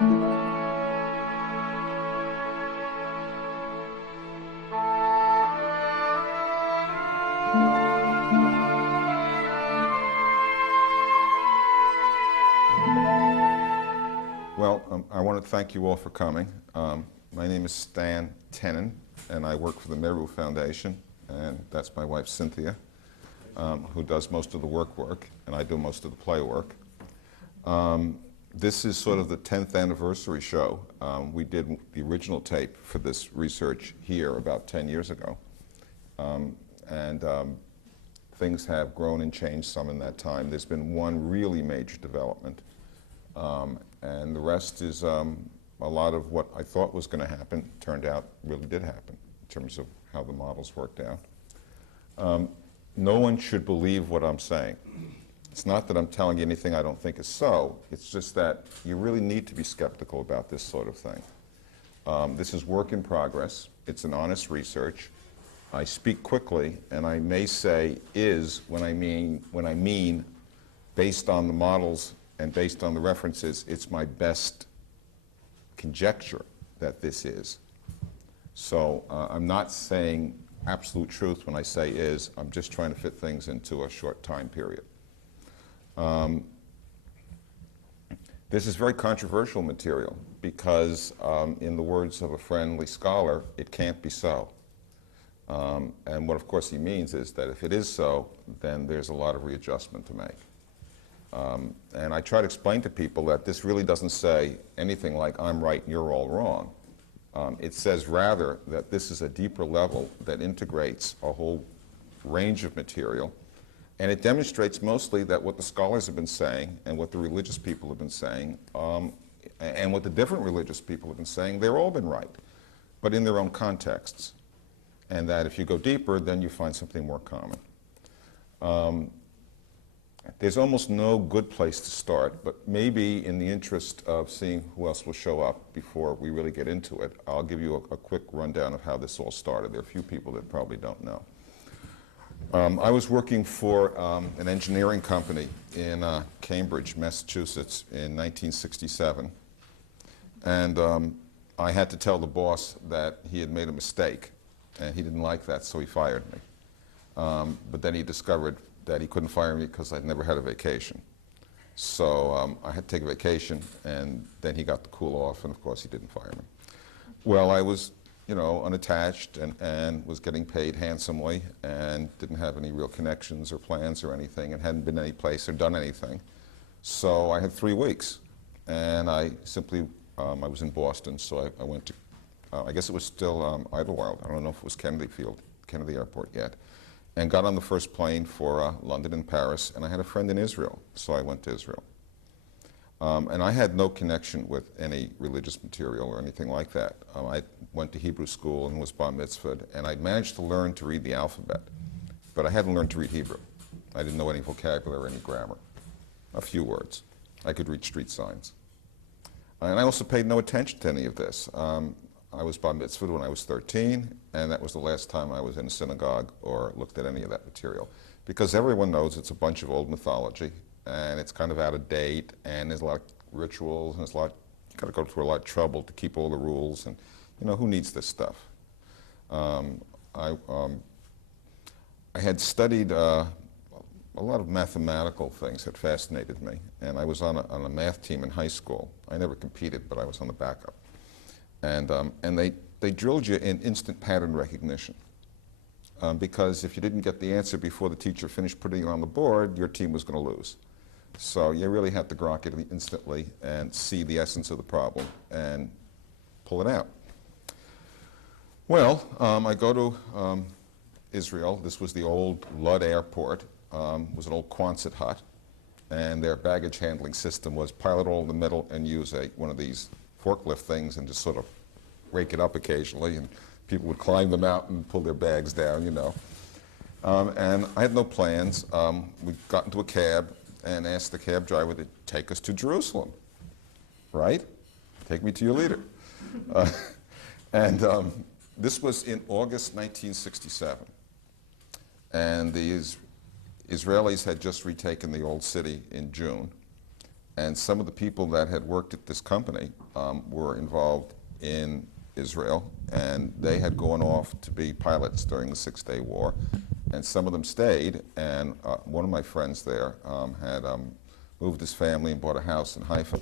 Well, I want to thank you all for coming. My name is Tenen, and I work for the Meru Foundation, and that's my wife Cynthia, who does most of the work, and I do most of the play work. This is sort of the 10th anniversary show. We did the original tape for this research here about 10 years ago, and things have grown and changed some in that time. There's been one really major development. And the rest is a lot of what I thought was going to happen turned out really did happen in terms of how the models worked out. No one should believe what I'm saying. It's not that I'm telling you anything I don't think is so. It's just that you really need to be skeptical about this sort of thing. This is work in progress. It's an honest research. I speak quickly, and I may say is when I mean based on the models and based on the references, it's my best conjecture that this is. So I'm not saying absolute truth when I say is. I'm just trying to fit things into a short time period. This is very controversial material because, in the words of a friendly scholar, it can't be so. And what, of course, he means is that if it is so, then there's a lot of readjustment to make. And I try to explain to people that this really doesn't say anything like I'm right and you're all wrong. It says rather that this is a deeper level that integrates a whole range of material, and it demonstrates mostly that what the scholars have been saying and what the religious people have been saying and what the different religious people have been saying, they've all been right, but in their own contexts. And that if you go deeper, then you find something more common. There's almost no good place to start, but maybe in the interest of seeing who else will show up before we really get into it, I'll give you a quick rundown of how this all started. There are a few people that probably don't know. I was working for an engineering company in Cambridge, Massachusetts in 1967, and I had to tell the boss that he had made a mistake, and he didn't like that, so he fired me. But then he discovered that he couldn't fire me because I'd never had a vacation. So I had to take a vacation, and then he got the cool off, and of course he didn't fire me. Well, I was, unattached and was getting paid handsomely and didn't have any real connections or plans or anything and hadn't been any place or done anything. So I had 3 weeks, and I simply, I was in Boston, so I went to, I guess it was still Idlewild. I don't know if it was Kennedy Airport yet. And got on the first plane for London and Paris, and I had a friend in Israel, so I went to Israel. And I had no connection with any religious material or anything like that. I went to Hebrew school and was bar mitzvahed, and I'd managed to learn to read the alphabet, but I hadn't learned to read Hebrew. I didn't know any vocabulary or any grammar, a few words. I could read street signs. And I also paid no attention to any of this. I was bar mitzvahed when I was 13, and that was the last time I was in a synagogue or looked at any of that material. Because everyone knows it's a bunch of old mythology, and it's kind of out of date, and there's a lot of rituals, and there's you got to go through a lot of trouble to keep all the rules, and who needs this stuff? I had studied a lot of mathematical things that fascinated me, and I was on a math team in high school. I never competed, but I was on the backup. And they drilled you in instant pattern recognition because if you didn't get the answer before the teacher finished putting it on the board, your team was going to lose. So you really had to grok it instantly and see the essence of the problem and pull it out. Well, I go to Israel. This was the old Lud airport. It was an old Quonset hut, and their baggage handling system was pile it all in the middle and use one of these forklift things and just sort of rake it up occasionally, and people would climb them out and pull their bags down, And I had no plans. We got into a cab and asked the cab driver to take us to Jerusalem, right? Take me to your leader. This was in August 1967. And the Israelis had just retaken the old city in June. And some of the people that had worked at this company were involved in Israel, and they had gone off to be pilots during the Six-Day War. And some of them stayed, and one of my friends there had moved his family and bought a house in Haifa,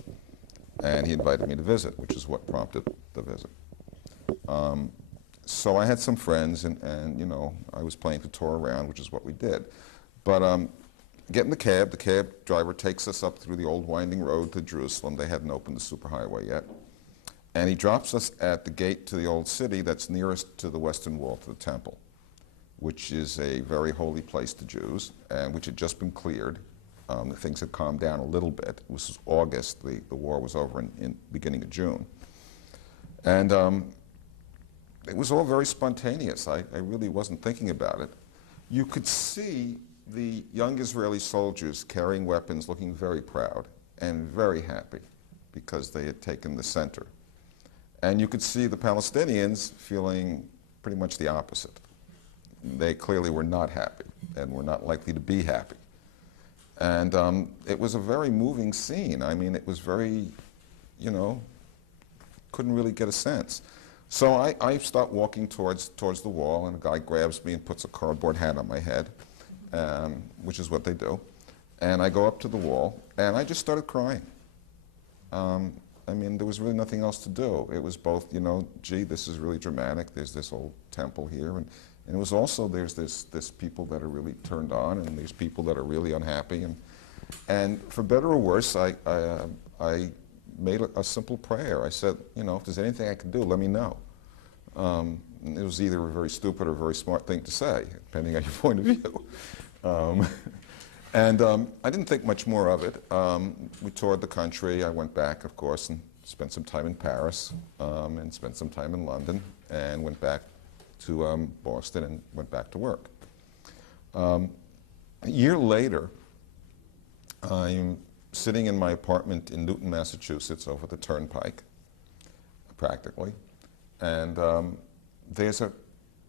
and he invited me to visit, which is what prompted the visit. So I had some friends, and you know, I was planning to tour around, which is what we did. But get in the cab driver takes us up through the old winding road to Jerusalem. They hadn't opened the superhighway yet. And he drops us at the gate to the old city that's nearest to the western wall to the temple, which is a very holy place to Jews, and which had just been cleared. Things had calmed down a little bit. It was August. The war was over in beginning of June. And it was all very spontaneous. I really wasn't thinking about it. You could see the young Israeli soldiers carrying weapons, looking very proud and very happy because they had taken the center. And you could see the Palestinians feeling pretty much the opposite. They clearly were not happy and were not likely to be happy. And it was a very moving scene. I mean, it was very, you know, couldn't really get a sense. So I start walking towards the wall, and a guy grabs me and puts a cardboard hat on my head, which is what they do. And I go up to the wall, and I just started crying. I mean, there was really nothing else to do. It was both, you know, gee, this is really dramatic. There's this old temple here, and it was also, there's this people that are really turned on, and there's people that are really unhappy. And for better or worse, I made a simple prayer. I said, you know, if there's anything I can do, let me know. It was either a very stupid or a very smart thing to say, depending on your point of view. I didn't think much more of it. We toured the country. I went back, of course, and spent some time in Paris, and spent some time in London, and went back to Boston and went back to work. A year later, I'm sitting in my apartment in Newton, Massachusetts, over the Turnpike, practically, and there's a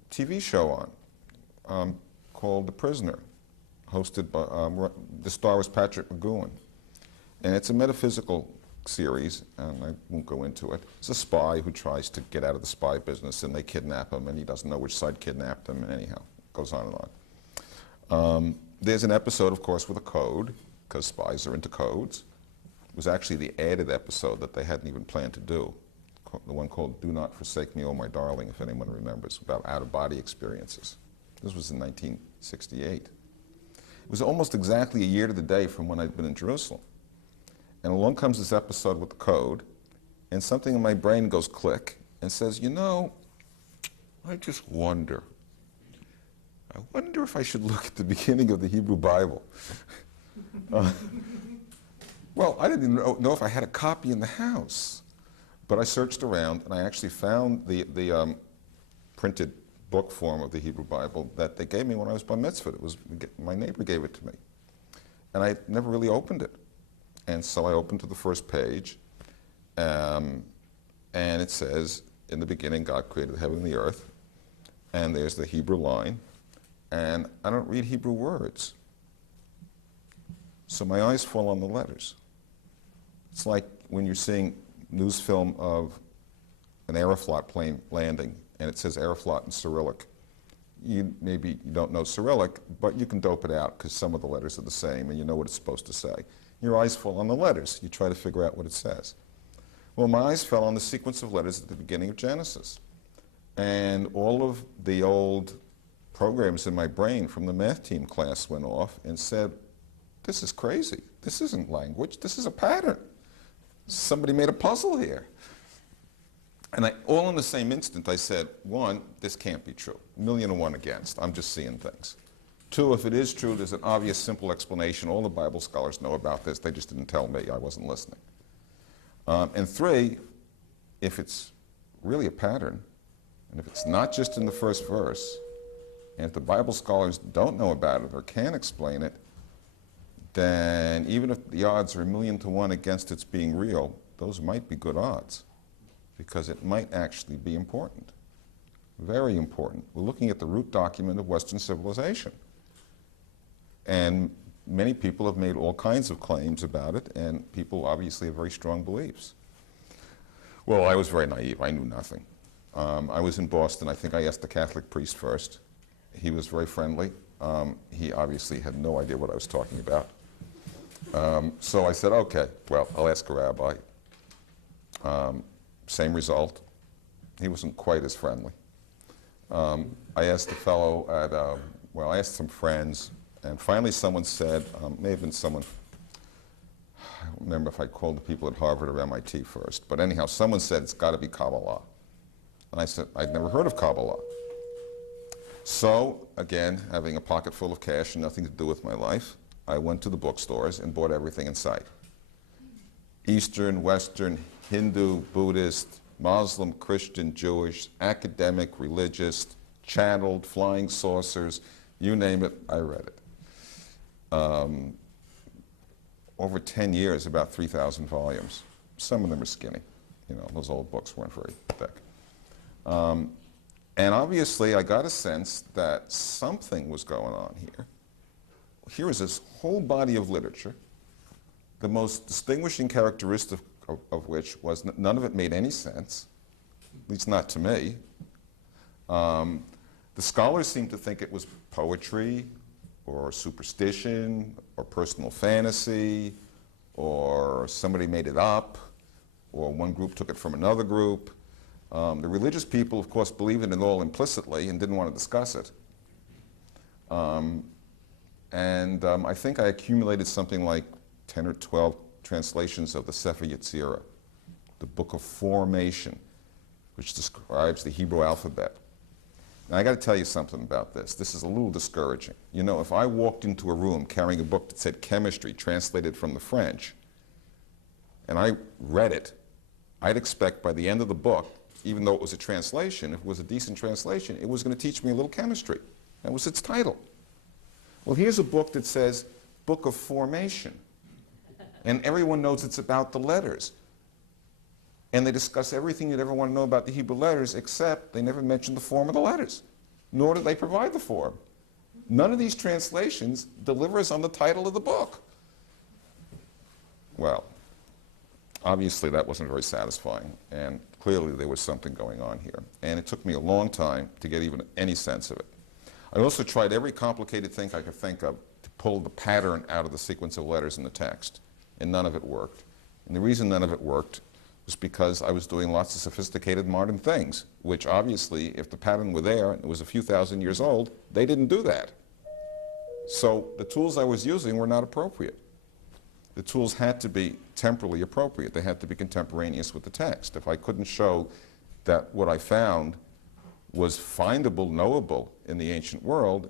TV show on called The Prisoner, hosted by, the star was Patrick McGowan. And it's a metaphysical series, and I won't go into it. It's a spy who tries to get out of the spy business, and they kidnap him, and he doesn't know which side kidnapped him, and anyhow, it goes on and on. There's an episode, of course, with a code, because spies are into codes. It was actually the added episode that they hadn't even planned to do, the one called Do Not Forsake Me, Oh My Darling, if anyone remembers, about out-of-body experiences. This was in 1968. It was almost exactly a year to the day from when I'd been in Jerusalem. And along comes this episode with the code, and something in my brain goes click and says, you know, I just wonder. I wonder if I should look at the beginning of the Hebrew Bible. Well, I didn't even know if I had a copy in the house. But I searched around, and I actually found the printed book form of the Hebrew Bible that they gave me when I was bar mitzvahed. It was, my neighbor gave it to me. And I never really opened it. And so I opened to the first page, and it says, in the beginning, God created the heaven and the earth. And there's the Hebrew line. And I don't read Hebrew words. So my eyes fall on the letters. It's like when you're seeing news film of an Aeroflot plane landing, and it says Aeroflot in Cyrillic. Maybe you don't know Cyrillic, but you can dope it out because some of the letters are the same, and you know what it's supposed to say. Your eyes fall on the letters. You try to figure out what it says. Well, my eyes fell on the sequence of letters at the beginning of Genesis. And all of the old programs in my brain from the math team class went off and said, this is crazy. This isn't language. This is a pattern. Somebody made a puzzle here. And all in the same instant, I said, one, this can't be true. 1,000,001 against. I'm just seeing things. Two, if it is true, there's an obvious, simple explanation. All the Bible scholars know about this. They just didn't tell me. I wasn't listening. And three, if it's really a pattern, and if it's not just in the first verse, and if the Bible scholars don't know about it or can't explain it, then even if the odds are 1,000,000 to 1 against its being real, those might be good odds, because it might actually be important, very important. We're looking at the root document of Western civilization. And many people have made all kinds of claims about it, and people obviously have very strong beliefs. Well, I was very naive. I knew nothing. I was in Boston. I think I asked the Catholic priest first. He was very friendly. He obviously had no idea what I was talking about. So I said, okay, well, I'll ask a rabbi. Same result. He wasn't quite as friendly. I asked a fellow at, well, I asked some friends, and finally someone said, may have been someone, I don't remember if I called the people at Harvard or MIT first, but anyhow, someone said it's got to be Kabbalah. And I said, I'd never heard of Kabbalah. So, again, having a pocket full of cash and nothing to do with my life, I went to the bookstores and bought everything in sight. Eastern, Western, Hindu, Buddhist, Muslim, Christian, Jewish, academic, religious, channeled, flying saucers, you name it, I read it. Over 10 years, about 3,000 volumes. Some of them are skinny. You know, those old books weren't very thick. And obviously, I got a sense that something was going on here. Here is this whole body of literature, the most distinguishing characteristic of which was none of it made any sense, at least not to me. The scholars seemed to think it was poetry or superstition or personal fantasy, or somebody made it up, or one group took it from another group. The religious people, of course, believed in it all implicitly and didn't want to discuss it. I think I accumulated something like 10 or 12 translations of the Sefer Yetzirah, the Book of Formation, which describes the Hebrew alphabet. Now, I got to tell you something about this. This is a little discouraging. You know, if I walked into a room carrying a book that said chemistry, translated from the French, and I read it, I'd expect by the end of the book, even though it was a translation, if it was a decent translation, it was going to teach me a little chemistry. That was its title. Well, here's a book that says Book of Formation, and everyone knows it's about the letters. And they discuss everything you'd ever want to know about the Hebrew letters, except they never mention the form of the letters, nor do they provide the form. None of these translations deliver us on the title of the book. Well, obviously that wasn't very satisfying, and clearly there was something going on here. And it took me a long time to get even any sense of it. I also tried every complicated thing I could think of to pull the pattern out of the sequence of letters in the text, and none of it worked. And the reason none of it worked was because I was doing lots of sophisticated modern things, which obviously, if the pattern were there and it was a few thousand years old, they didn't do that. So the tools I was using were not appropriate. The tools had to be temporally appropriate. They had to be contemporaneous with the text. If I couldn't show that what I found was findable, knowable in the ancient world,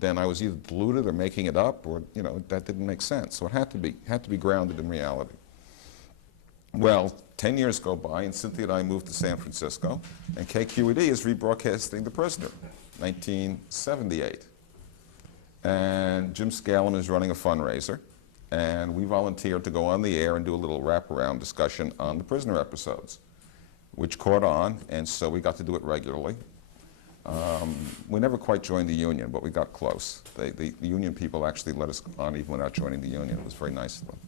then I was either deluded or making it up, or, you know, that didn't make sense. So it had to be grounded in reality. Well, 10 years go by, and Cynthia and I moved to San Francisco, and KQED is rebroadcasting The Prisoner, 1978. And Jim Scallon is running a fundraiser, and we volunteered to go on the air and do a little wraparound discussion on The Prisoner episodes, which caught on, and so we got to do it regularly. We never quite joined the union, but we got close. The union people actually let us on even without joining the union. It was very nice of them.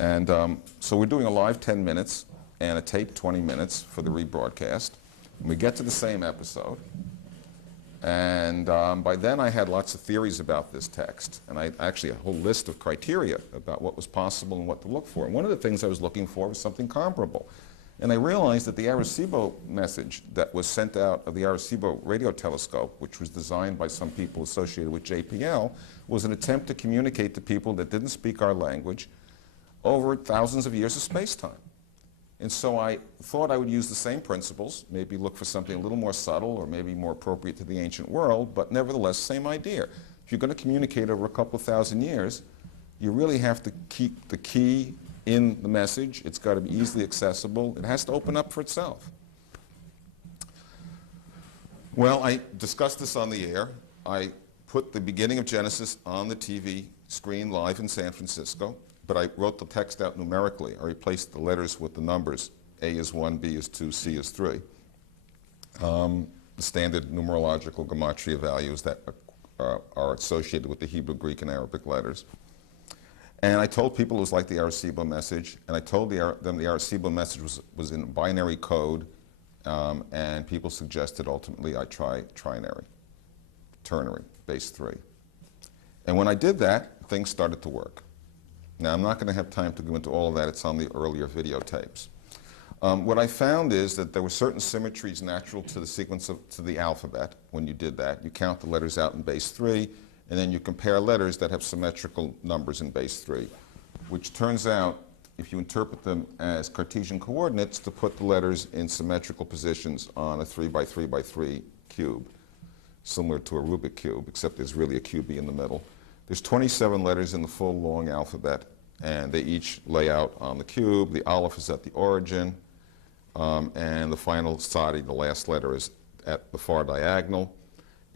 And so we're doing a live 10 minutes and a tape 20 minutes for the rebroadcast. And we get to the same episode. And by then I had lots of theories about this text. And I actually had a whole list of criteria about what was possible and what to look for. And one of the things I was looking for was something comparable. And I realized that the Arecibo message that was sent out of the Arecibo radio telescope, which was designed by some people associated with JPL, was an attempt to communicate to people that didn't speak our language over thousands of years of space-time. And so I thought I would use the same principles, maybe look for something a little more subtle or maybe more appropriate to the ancient world, but nevertheless, same idea. If you're going to communicate over a couple of thousand years, you really have to keep the key in the message. It's got to be easily accessible. It has to open up for itself. Well, I discussed this on the air. I put the beginning of Genesis on the TV screen live in San Francisco, but I wrote the text out numerically. I replaced the letters with the numbers. A is 1, B is 2, C is 3. The standard numerological gematria values that are associated with the Hebrew, Greek, and Arabic letters. And I told people it was like the Arecibo message, and I told them the Arecibo message was in binary code, and people suggested ultimately I try ternary, base 3. And when I did that, things started to work. Now, I'm not going to have time to go into all of that. It's on the earlier videotapes. What I found is that there were certain symmetries natural to the sequence to the alphabet when you did that. You count the letters out in base 3, and then you compare letters that have symmetrical numbers in base 3, which turns out, if you interpret them as Cartesian coordinates, to put the letters in symmetrical positions on a 3 by 3 by 3 cube, similar to a Rubik cube, except there's really a cubie in the middle. There's 27 letters in the full long alphabet, and they each lay out on the cube. The aleph is at the origin, and the final sadi, the last letter, is at the far diagonal.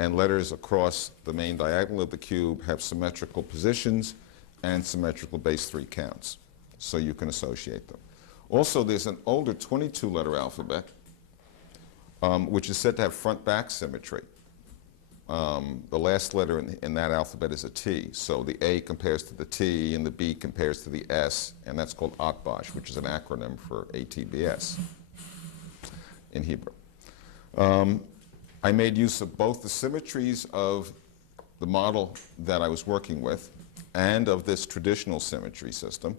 And letters across the main diagonal of the cube have symmetrical positions and symmetrical base 3 counts, so you can associate them. Also, there's an older 22-letter alphabet, which is said to have front-back symmetry. The last letter in that alphabet is a T, so the A compares to the T and the B compares to the S, and that's called Atbash, which is an acronym for ATBS in Hebrew. I made use of both the symmetries of the model that I was working with and of this traditional symmetry system,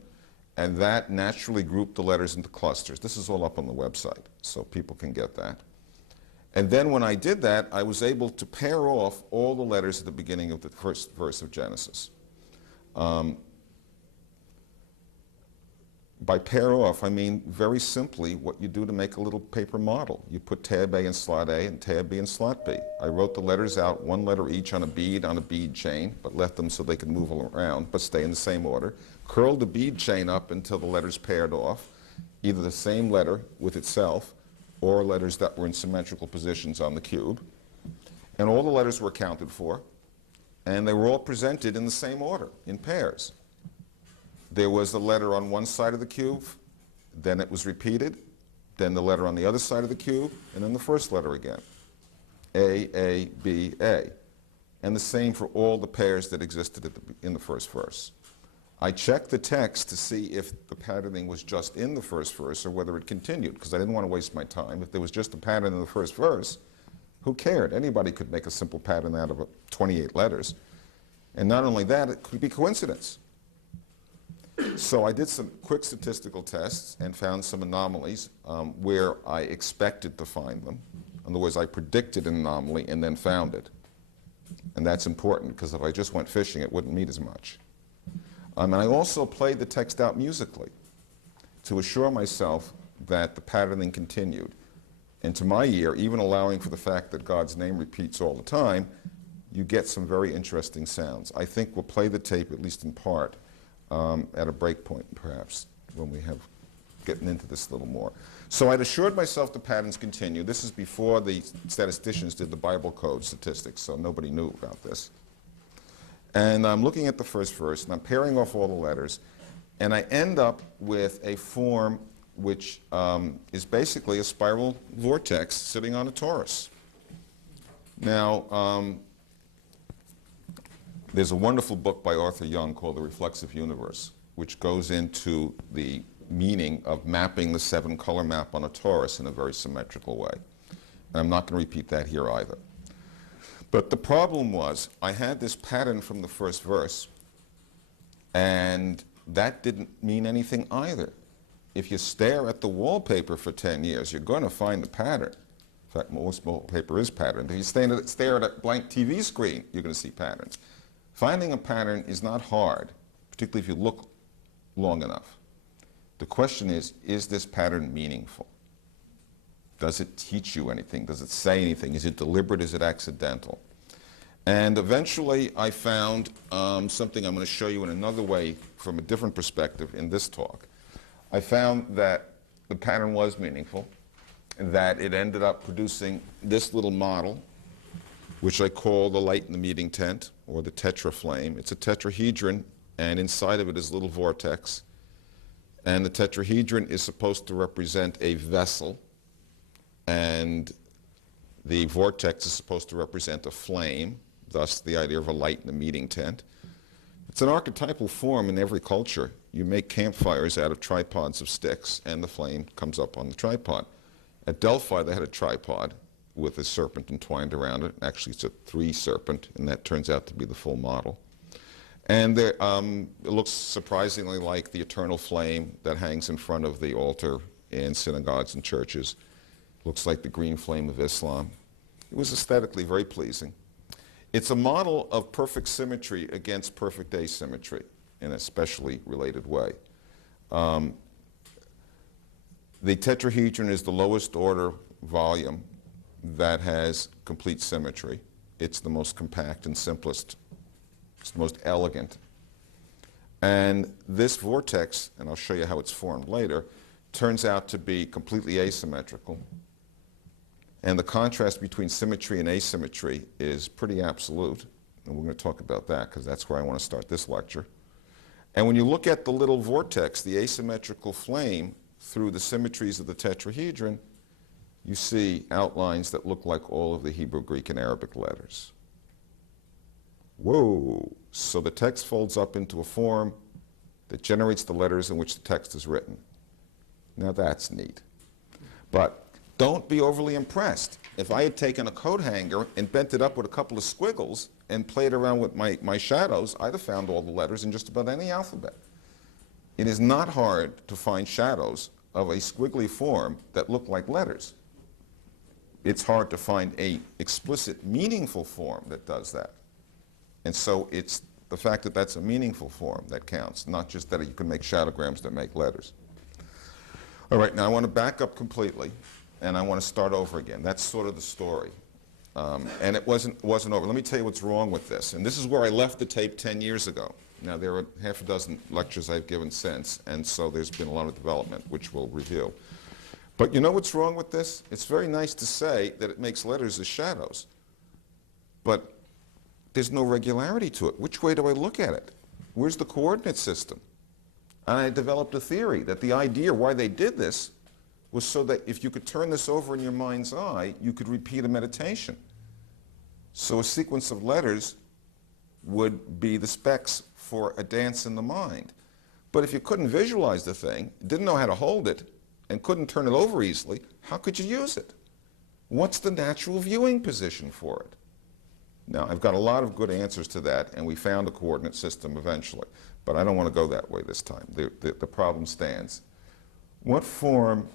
and that naturally grouped the letters into clusters. This is all up on the website, so people can get that. And then when I did that, I was able to pair off all the letters at the beginning of the first verse of Genesis. By pair off, I mean very simply what you do to make a little paper model. You put tab A in slot A and tab B in slot B. I wrote the letters out, one letter each on a bead chain, but left them so they could move around, but stay in the same order. Curled the bead chain up until the letters paired off, either the same letter with itself or letters that were in symmetrical positions on the cube. And all the letters were accounted for, and they were all presented in the same order, in pairs. There was the letter on one side of the cube, then it was repeated, then the letter on the other side of the cube, and then the first letter again. A, B, A. And the same for all the pairs that existed in the first verse. I checked the text to see if the patterning was just in the first verse or whether it continued, because I didn't want to waste my time. If there was just a pattern in the first verse, who cared? Anybody could make a simple pattern out of 28 letters. And not only that, it could be coincidence. So I did some quick statistical tests and found some anomalies where I expected to find them. In other words, I predicted an anomaly and then found it. And that's important, because if I just went fishing, it wouldn't mean as much. And I also played the text out musically to assure myself that the patterning continued. And to my ear, even allowing for the fact that God's name repeats all the time, you get some very interesting sounds. I think we'll play the tape, at least in part, at a break point, perhaps, when we have getting into this a little more. So I'd assured myself the patterns continue. This is before the statisticians did the Bible code statistics, so nobody knew about this. And I'm looking at the first verse, and I'm pairing off all the letters, and I end up with a form which is basically a spiral vortex sitting on a torus. Now, there's a wonderful book by Arthur Young called The Reflexive Universe, which goes into the meaning of mapping the 7-color map on a torus in a very symmetrical way. And I'm not going to repeat that here either. But the problem was, I had this pattern from the first verse, and that didn't mean anything either. If you stare at the wallpaper for 10 years, you're going to find the pattern. In fact, most wallpaper is patterned. If you stare at a blank TV screen, you're going to see patterns. Finding a pattern is not hard, particularly if you look long enough. The question is this pattern meaningful? Does it teach you anything? Does it say anything? Is it deliberate? Is it accidental? And eventually I found something I'm going to show you in another way from a different perspective in this talk. I found that the pattern was meaningful, and that it ended up producing this little model, which I call the light in the meeting tent, or the tetraflame. It's a tetrahedron, and inside of it is a little vortex. And the tetrahedron is supposed to represent a vessel, and the vortex is supposed to represent a flame, thus the idea of a light in a meeting tent. It's an archetypal form in every culture. You make campfires out of tripods of sticks, and the flame comes up on the tripod. At Delphi, they had a tripod with a serpent entwined around it. Actually, it's a three-serpent, and that turns out to be the full model. And there, it looks surprisingly like the eternal flame that hangs in front of the altar in synagogues and churches. Looks like the green flame of Islam. It was aesthetically very pleasing. It's a model of perfect symmetry against perfect asymmetry in a specially related way. The tetrahedron is the lowest order volume that has complete symmetry. It's the most compact and simplest. It's the most elegant. And this vortex, and I'll show you how it's formed later, turns out to be completely asymmetrical. And the contrast between symmetry and asymmetry is pretty absolute. And we're going to talk about that because that's where I want to start this lecture. And when you look at the little vortex, the asymmetrical flame, through the symmetries of the tetrahedron, you see outlines that look like all of the Hebrew, Greek, and Arabic letters. Whoa! So the text folds up into a form that generates the letters in which the text is written. Now that's neat. But don't be overly impressed. If I had taken a coat hanger and bent it up with a couple of squiggles and played around with my shadows, I'd have found all the letters in just about any alphabet. It is not hard to find shadows of a squiggly form that look like letters. It's hard to find an explicit, meaningful form that does that. And so it's the fact that that's a meaningful form that counts, not just that you can make shadowgrams that make letters. All right, now I want to back up completely, and I want to start over again. That's sort of the story. And it wasn't over. Let me tell you what's wrong with this. And this is where I left the tape 10 years ago. Now, there are half a dozen lectures I've given since, and so there's been a lot of development, which we'll review. But you know what's wrong with this? It's very nice to say that it makes letters as shadows, but there's no regularity to it. Which way do I look at it? Where's the coordinate system? And I developed a theory that the idea why they did this was so that if you could turn this over in your mind's eye, you could repeat a meditation. So a sequence of letters would be the specs for a dance in the mind. But if you couldn't visualize the thing, didn't know how to hold it, and couldn't turn it over easily, how could you use it? What's the natural viewing position for it? Now, I've got a lot of good answers to that, and we found a coordinate system eventually. But I don't want to go that way this time. The problem stands. What form,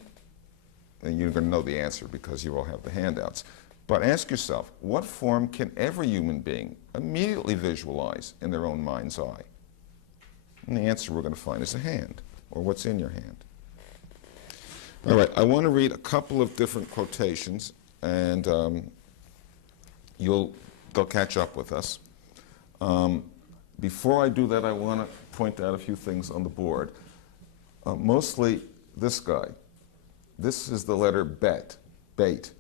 and you're going to know the answer because you all have the handouts, but ask yourself, what form can every human being immediately visualize in their own mind's eye? And the answer we're going to find is a hand, or what's in your hand. All right, I want to read a couple of different quotations, and they'll catch up with us. Before I do that, I want to point out a few things on the board. Mostly this guy. This is the letter bet, bait.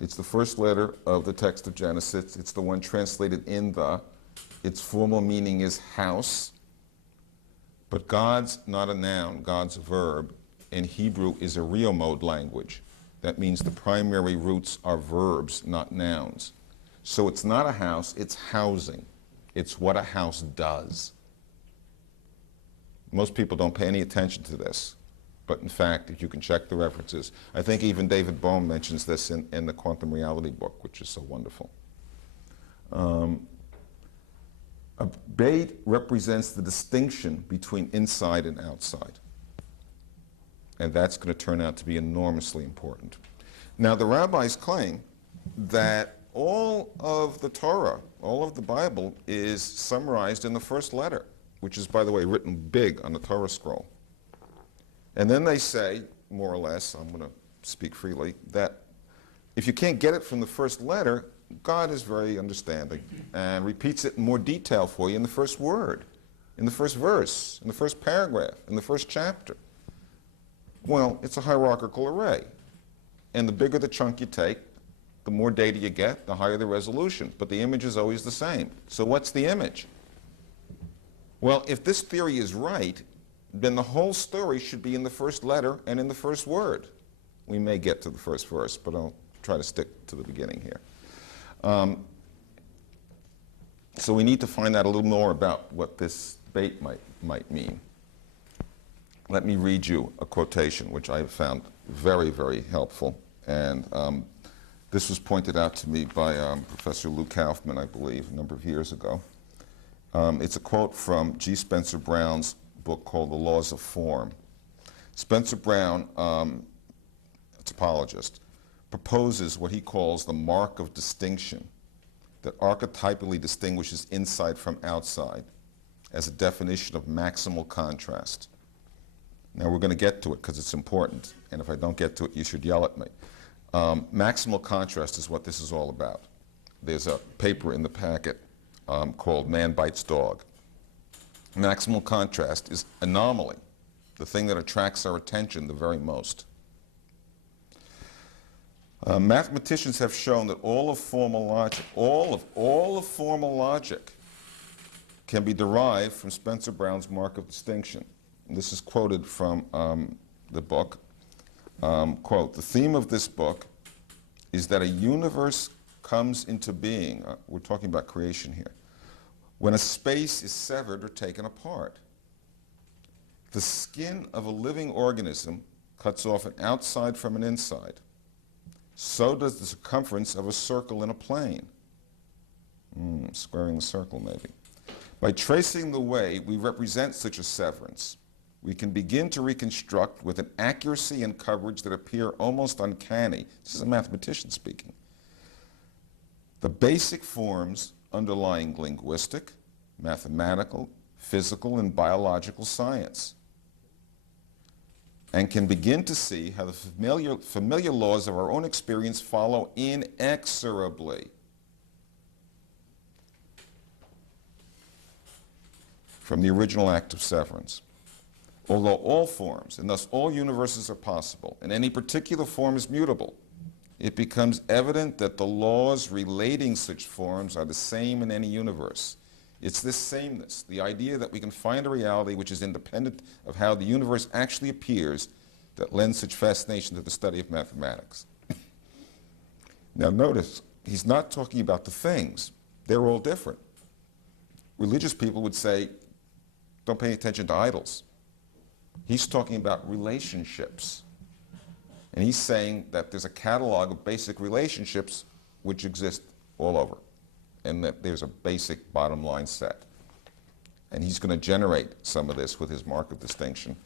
It's the first letter of the text of Genesis. It's the one translated in the. Its formal meaning is house. But God's not a noun, God's a verb. In Hebrew is a Rio mode language. That means the primary roots are verbs, not nouns. So it's not a house, it's housing. It's what a house does. Most people don't pay any attention to this. But in fact, if you can check the references, I think even David Bohm mentions this in the Quantum Reality book, which is so wonderful. A bait represents the distinction between inside and outside. And that's going to turn out to be enormously important. Now, the rabbis claim that all of the Torah, all of the Bible, is summarized in the first letter, which is, by the way, written big on the Torah scroll. And then they say, more or less, I'm going to speak freely, that if you can't get it from the first letter, God is very understanding and repeats it in more detail for you in the first word, in the first verse, in the first paragraph, in the first chapter. Well, it's a hierarchical array. And the bigger the chunk you take, the more data you get, the higher the resolution. But the image is always the same. So what's the image? Well, if this theory is right, then the whole story should be in the first letter and in the first word. We may get to the first verse, but I'll try to stick to the beginning here. So we need to find out a little more about what this bait might mean. Let me read you a quotation, which I found very, very helpful. And this was pointed out to me by Professor Lou Kaufman, I believe, a number of years ago. It's a quote from G. Spencer Brown's book called The Laws of Form. Spencer Brown, a topologist, proposes what he calls the mark of distinction that archetypally distinguishes inside from outside as a definition of maximal contrast. Now we're going to get to it because it's important, and if I don't get to it, you should yell at me. Maximal contrast is what this is all about. There's a paper in the packet called Man Bites Dog. Maximal contrast is anomaly, the thing that attracts our attention the very most. Mathematicians have shown that all of formal logic can be derived from Spencer Brown's mark of distinction. And this is quoted from the book. Quote, "The theme of this book is that a universe comes into being," we're talking about creation here, "when a space is severed or taken apart. The skin of a living organism cuts off an outside from an inside. So does the circumference of a circle in a plane." Squaring the circle, maybe. "By tracing the way we represent such a severance, we can begin to reconstruct with an accuracy and coverage that appear almost uncanny." This is a mathematician speaking. "The basic forms underlying linguistic, mathematical, physical, and biological science, and can begin to see how the familiar laws of our own experience follow inexorably from the original act of severance. Although all forms, and thus all universes, are possible, and any particular form is mutable, it becomes evident that the laws relating such forms are the same in any universe. It's this sameness, the idea that we can find a reality which is independent of how the universe actually appears, that lends such fascination to the study of mathematics." Now notice, he's not talking about the things. They're all different. Religious people would say, don't pay attention to idols. He's talking about relationships. And he's saying that there's a catalog of basic relationships which exist all over, and that there's a basic bottom line set. And he's going to generate some of this with his mark of distinction.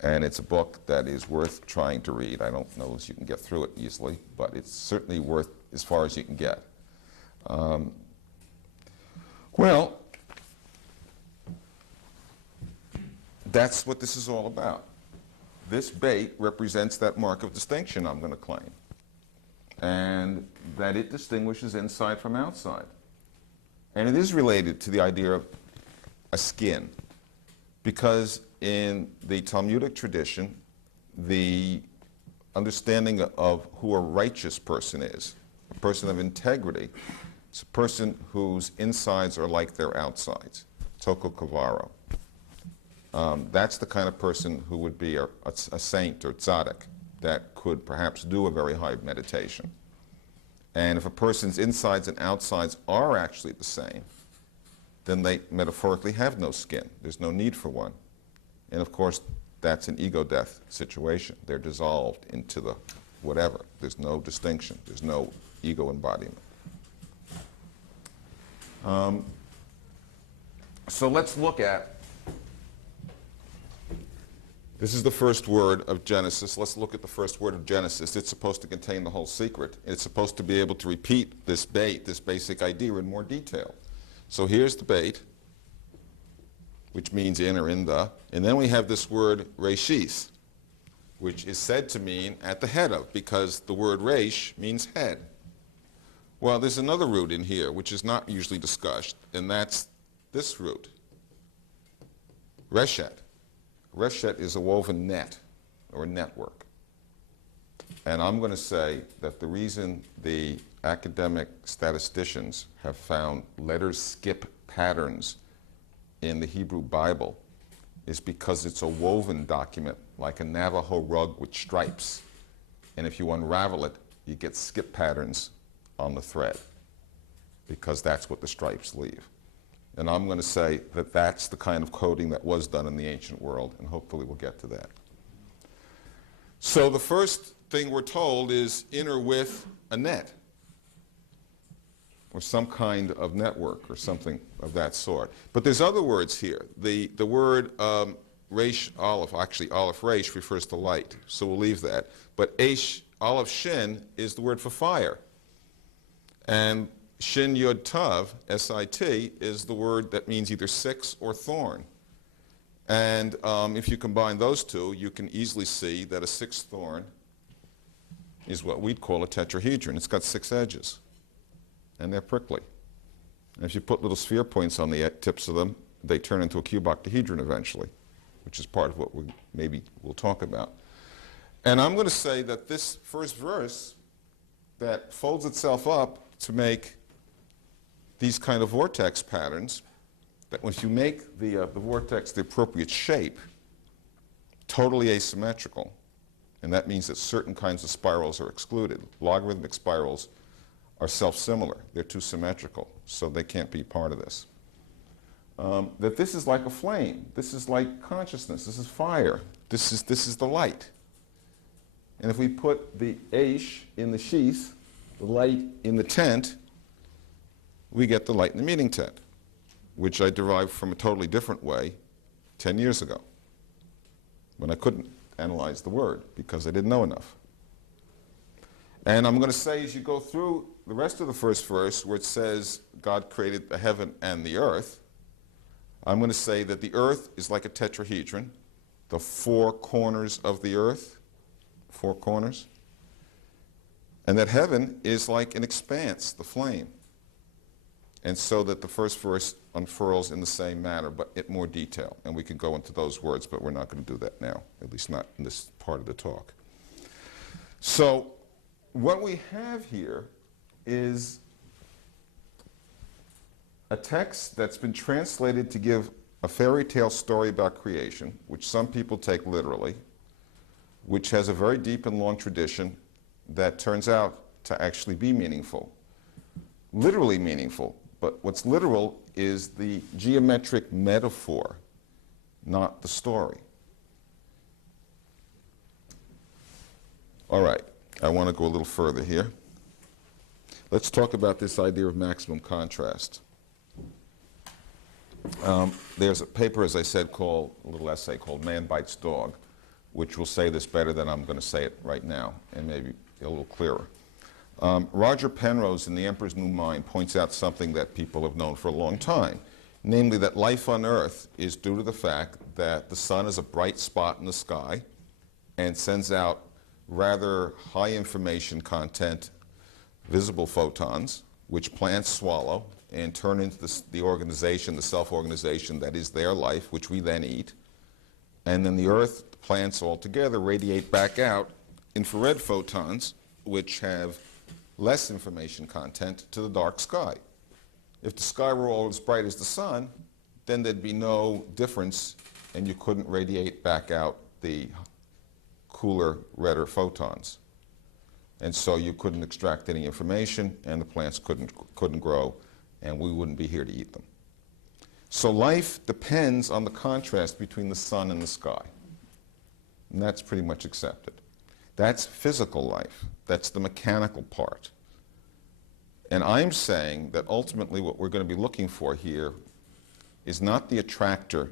And it's a book that is worth trying to read. I don't know if you can get through it easily, but it's certainly worth as far as you can get. Well, that's what this is all about. This bait represents that mark of distinction I'm going to claim, and that it distinguishes inside from outside. And it is related to the idea of a skin, because in the Talmudic tradition, the understanding of who a righteous person is, a person of integrity, is a person whose insides are like their outsides, toko kavaro. That's the kind of person who would be a saint or tzaddik that could perhaps do a very high meditation. And if a person's insides and outsides are actually the same, then they metaphorically have no skin. There's no need for one. And of course, that's an ego death situation. They're dissolved into the whatever. There's no distinction. There's no ego embodiment. So let's look at, this is the first word of Genesis. Let's look at the first word of Genesis. It's supposed to contain the whole secret. It's supposed to be able to repeat this bait, this basic idea in more detail. So here's the bait, which means in or in the. And then we have this word reshith, which is said to mean at the head of, because the word resh means head. Well, there's another root in here, which is not usually discussed, and that's this root, reshet. Reshet is a woven net or network. And I'm going to say that the reason the academic statisticians have found letters skip patterns in the Hebrew Bible is because it's a woven document like a Navajo rug with stripes. And if you unravel it, you get skip patterns on the thread, because that's what the stripes leave. And I'm going to say that that's the kind of coding that was done in the ancient world, and hopefully we'll get to that. So the first thing we're told is inner with a net, or some kind of network, or something of that sort. But there's other words here. The word resh aleph, actually aleph resh, refers to light, so we'll leave that. But aleph shin is the word for fire. And shin yud tav, S-I-T, is the word that means either six or thorn. And if you combine those two, you can easily see that a sixth thorn is what we'd call a tetrahedron. It's got 6 edges, and they're prickly. And if you put little sphere points on the tips of them, they turn into a cuboctahedron eventually, which is part of what we'll talk about. And I'm going to say that this first verse that folds itself up to make these kind of vortex patterns, that if you make the vortex the appropriate shape, totally asymmetrical, and that means that certain kinds of spirals are excluded. Logarithmic spirals are self-similar. They're too symmetrical, so they can't be part of this. That this is like a flame. This is like consciousness. This is fire. This is the light. And if we put the Aish in the sheath, the light in the tent, we get the light in the meeting tent, which I derived from a totally different way 10 years ago, when I couldn't analyze the word because I didn't know enough. And I'm going to say, as you go through the rest of the first verse, where it says God created the heaven and the earth, I'm going to say that the earth is like a tetrahedron, the 4 corners of the earth, 4 corners, and that heaven is like an expanse, the flame. And so that the first verse unfurls in the same manner, but in more detail. And we can go into those words, but we're not going to do that now, at least not in this part of the talk. So what we have here is a text that's been translated to give a fairy tale story about creation, which some people take literally, which has a very deep and long tradition that turns out to actually be meaningful, literally meaningful. But what's literal is the geometric metaphor, not the story. All right, I want to go a little further here. Let's talk about this idea of maximum contrast. There's a paper, as I said, a little essay called Man Bites Dog, which will say this better than I'm going to say it right now, and maybe a little clearer. Roger Penrose in The Emperor's New Mind points out something that people have known for a long time, namely that life on Earth is due to the fact that the sun is a bright spot in the sky and sends out rather high information content, visible photons, which plants swallow and turn into the organization, the self-organization that is their life, which we then eat. And then the Earth, the plants all together radiate back out infrared photons, which have less information content, to the dark sky. If the sky were all as bright as the sun, then there'd be no difference, and you couldn't radiate back out the cooler, redder photons. And so you couldn't extract any information, and the plants couldn't grow, and we wouldn't be here to eat them. So life depends on the contrast between the sun and the sky. And that's pretty much accepted. That's physical life. That's the mechanical part. And I'm saying that ultimately what we're going to be looking for here is not the attractor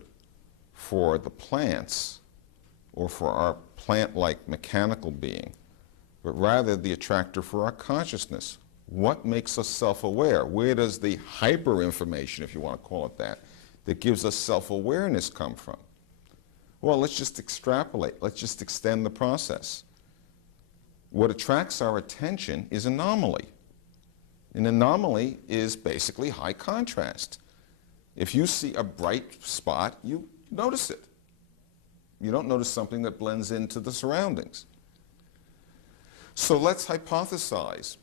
for the plants or for our plant-like mechanical being, but rather the attractor for our consciousness. What makes us self-aware? Where does the hyper-information, if you want to call it that gives us self-awareness come from? Well, let's just extrapolate. Let's just extend the process. What attracts our attention is anomaly. An anomaly is basically high contrast. If you see a bright spot, you notice it. You don't notice something that blends into the surroundings. So let's hypothesize,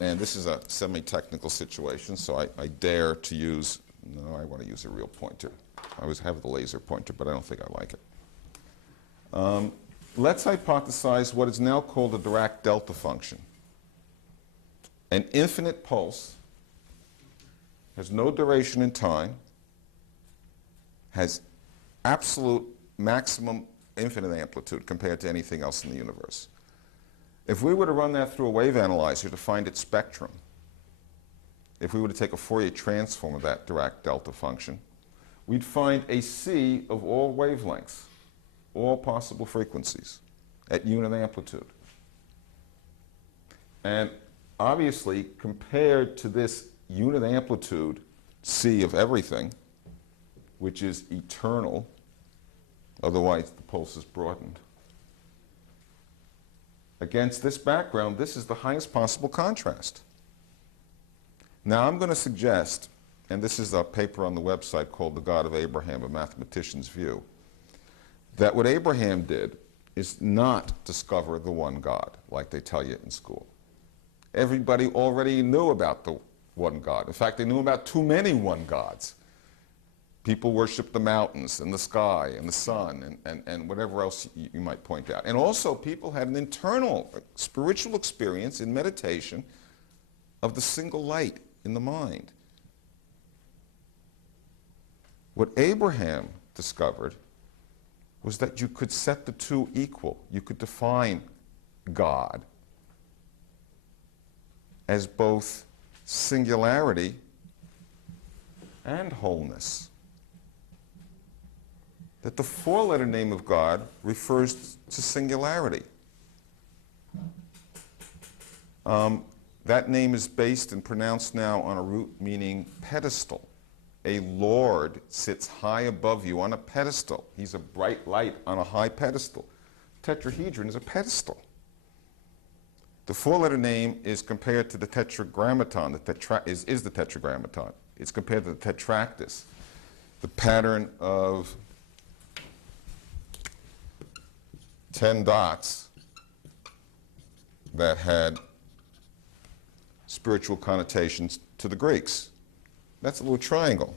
and this is a semi-technical situation, so I dare to use, no, I want to use a real pointer. I always have the laser pointer, but I don't think I like it. Let's hypothesize what is now called the Dirac delta function. An infinite pulse has no duration in time, has absolute maximum infinite amplitude compared to anything else in the universe. If we were to run that through a wave analyzer to find its spectrum, if we were to take a Fourier transform of that Dirac delta function, we'd find a sea of all wavelengths, all possible frequencies at unit amplitude. And obviously, compared to this unit amplitude sea of everything, which is eternal, otherwise the pulse is broadened, against this background, this is the highest possible contrast. Now I'm going to suggest, and this is a paper on the website called The God of Abraham, a mathematician's view, that what Abraham did is not discover the one God, like they tell you in school. Everybody already knew about the one God. In fact, they knew about too many one gods. People worshiped the mountains and the sky and the sun and whatever else you might point out. And also, people had an internal spiritual experience in meditation of the single light in the mind. What Abraham discovered was that you could set the two equal. You could define God as both singularity and wholeness. That the four-letter name of God refers to singularity. That name is based and pronounced now on a root meaning pedestal. A Lord sits high above you on a pedestal. He's a bright light on a high pedestal. Tetrahedron is a pedestal. The four-letter name is compared to the tetragrammaton. Is the tetragrammaton. It's compared to the tetractys, the pattern of 10 dots that had spiritual connotations to the Greeks. That's a little triangle.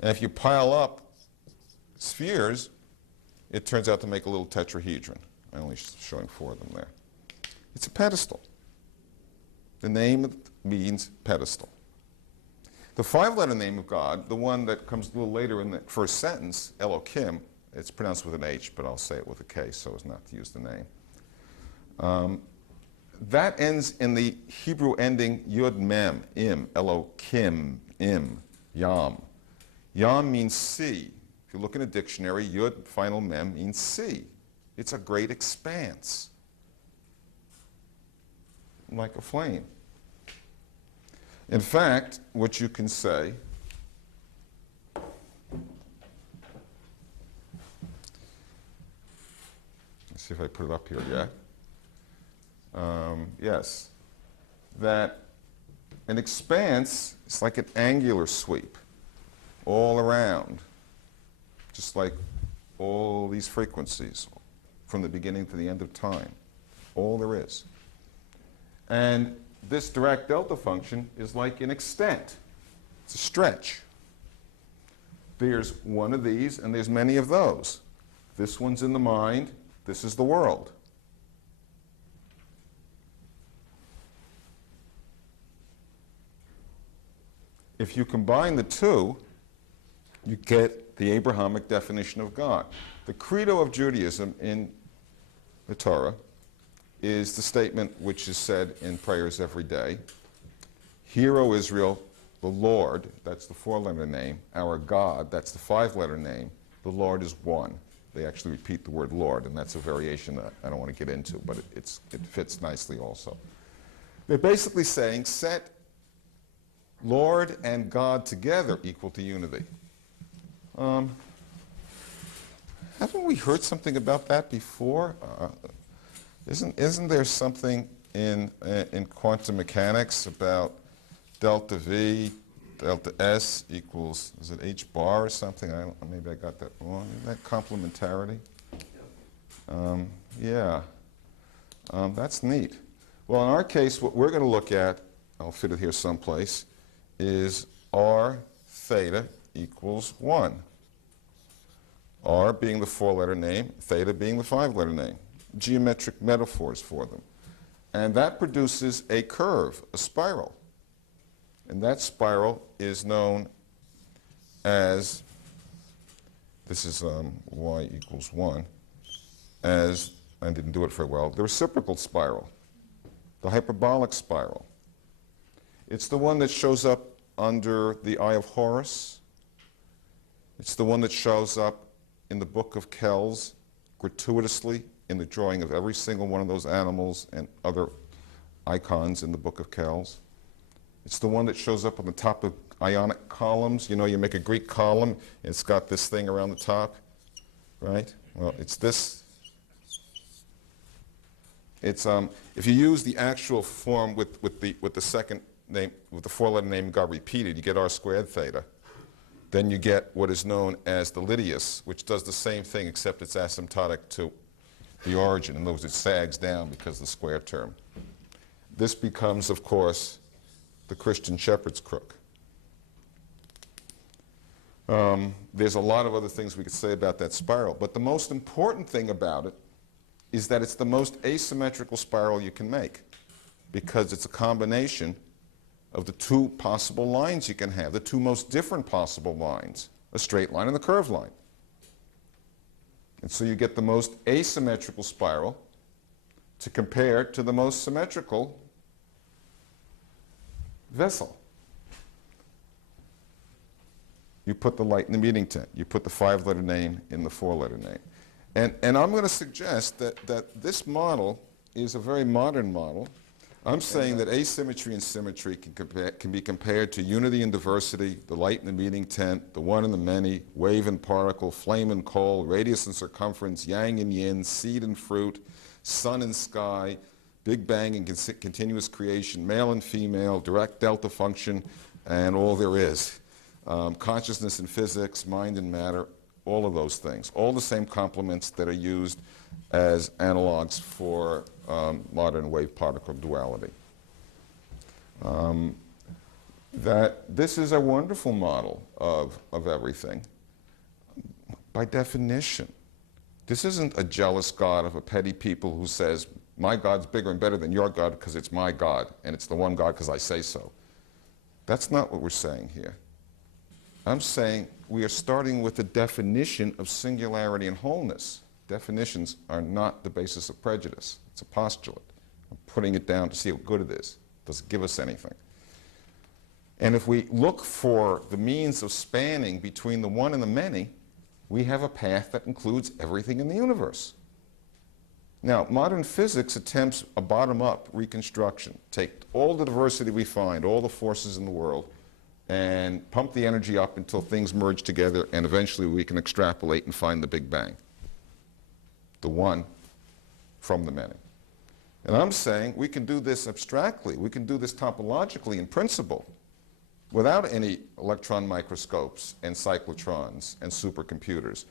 And if you pile up spheres, it turns out to make a little tetrahedron. I'm only showing 4 of them there. It's a pedestal. The name means pedestal. The 5-letter name of God, the one that comes a little later in the first sentence, Elohim, it's pronounced with an H, but I'll say it with a K so as not to use the name. That ends in the Hebrew ending Yud Mem, Im, Elohim, Im, Yam. Yam means sea. If you look in a dictionary, Yud, final Mem, means sea. It's a great expanse, like a flame. In fact, what you can say, let's see if I put it up here yet. Yes, that an expanse is like an angular sweep all around, just like all these frequencies from the beginning to the end of time, all there is. And this Dirac delta function is like an extent. It's a stretch. There's one of these, and there's many of those. This one's in the mind. This is the world. If you combine the two, you get the Abrahamic definition of God. The credo of Judaism in the Torah is the statement which is said in prayers every day. Hear, O Israel, the Lord, that's the 4-letter name, our God, that's the 5-letter name, the Lord is one. They actually repeat the word Lord, and that's a variation that I don't want to get into, but it fits nicely also. They're basically saying, set Lord and God together equal to unity. Haven't we heard something about that before? Isn't there something in quantum mechanics about delta V, delta S equals, is it H bar or something? Maybe I got that wrong. Isn't that complementarity? Yeah, that's neat. Well, in our case, what we're going to look at, I'll fit it here someplace, is R theta equals 1. R being the 4-letter name, theta being the 5-letter name. Geometric metaphors for them. And that produces a curve, a spiral. And that spiral is known as, this is y equals 1, as, I didn't do it very well, the reciprocal spiral, the hyperbolic spiral. It's the one that shows up under the Eye of Horus. It's the one that shows up in the Book of Kells gratuitously in the drawing of every single one of those animals and other icons in the Book of Kells. It's the one that shows up on the top of Ionic columns. You know, you make a Greek column, and it's got this thing around the top, right? Well, it's this. It's if you use the actual form with the second name, with the four-letter name got repeated, you get r squared theta. Then you get what is known as the Lydius, which does the same thing except it's asymptotic to the origin. In other words, it sags down because of the square term. This becomes, of course, the Christian shepherd's crook. There's a lot of other things we could say about that spiral, but the most important thing about it is that it's the most asymmetrical spiral you can make, because it's a combination of the two possible lines you can have, the two most different possible lines, a straight line and a curved line. And so you get the most asymmetrical spiral to compare to the most symmetrical vessel. You put the light in the meeting tent. You put the five-letter name in the four-letter name. And I'm going to suggest that this model is a very modern model. I'm saying that asymmetry and symmetry can be compared to unity and diversity, the light in the meeting tent, the one and the many, wave and particle, flame and coal, radius and circumference, yang and yin, seed and fruit, sun and sky, Big Bang and continuous creation, male and female, direct delta function, and all there is. Consciousness and physics, mind and matter, all of those things. All the same complements that are used as analogs for modern wave-particle duality. That this is a wonderful model of everything. By definition, this isn't a jealous God of a petty people who says, my God's bigger and better than your God because it's my God, and it's the one God because I say so. That's not what we're saying here. I'm saying we are starting with a definition of singularity and wholeness. Definitions are not the basis of prejudice. It's a postulate. I'm putting it down to see how good it is. Does it give us anything? And if we look for the means of spanning between the one and the many, we have a path that includes everything in the universe. Now, modern physics attempts a bottom-up reconstruction. Take all the diversity we find, all the forces in the world, and pump the energy up until things merge together, and eventually we can extrapolate and find the Big Bang, the one from the many. And I'm saying we can do this abstractly. We can do this topologically in principle without any electron microscopes and cyclotrons and supercomputers.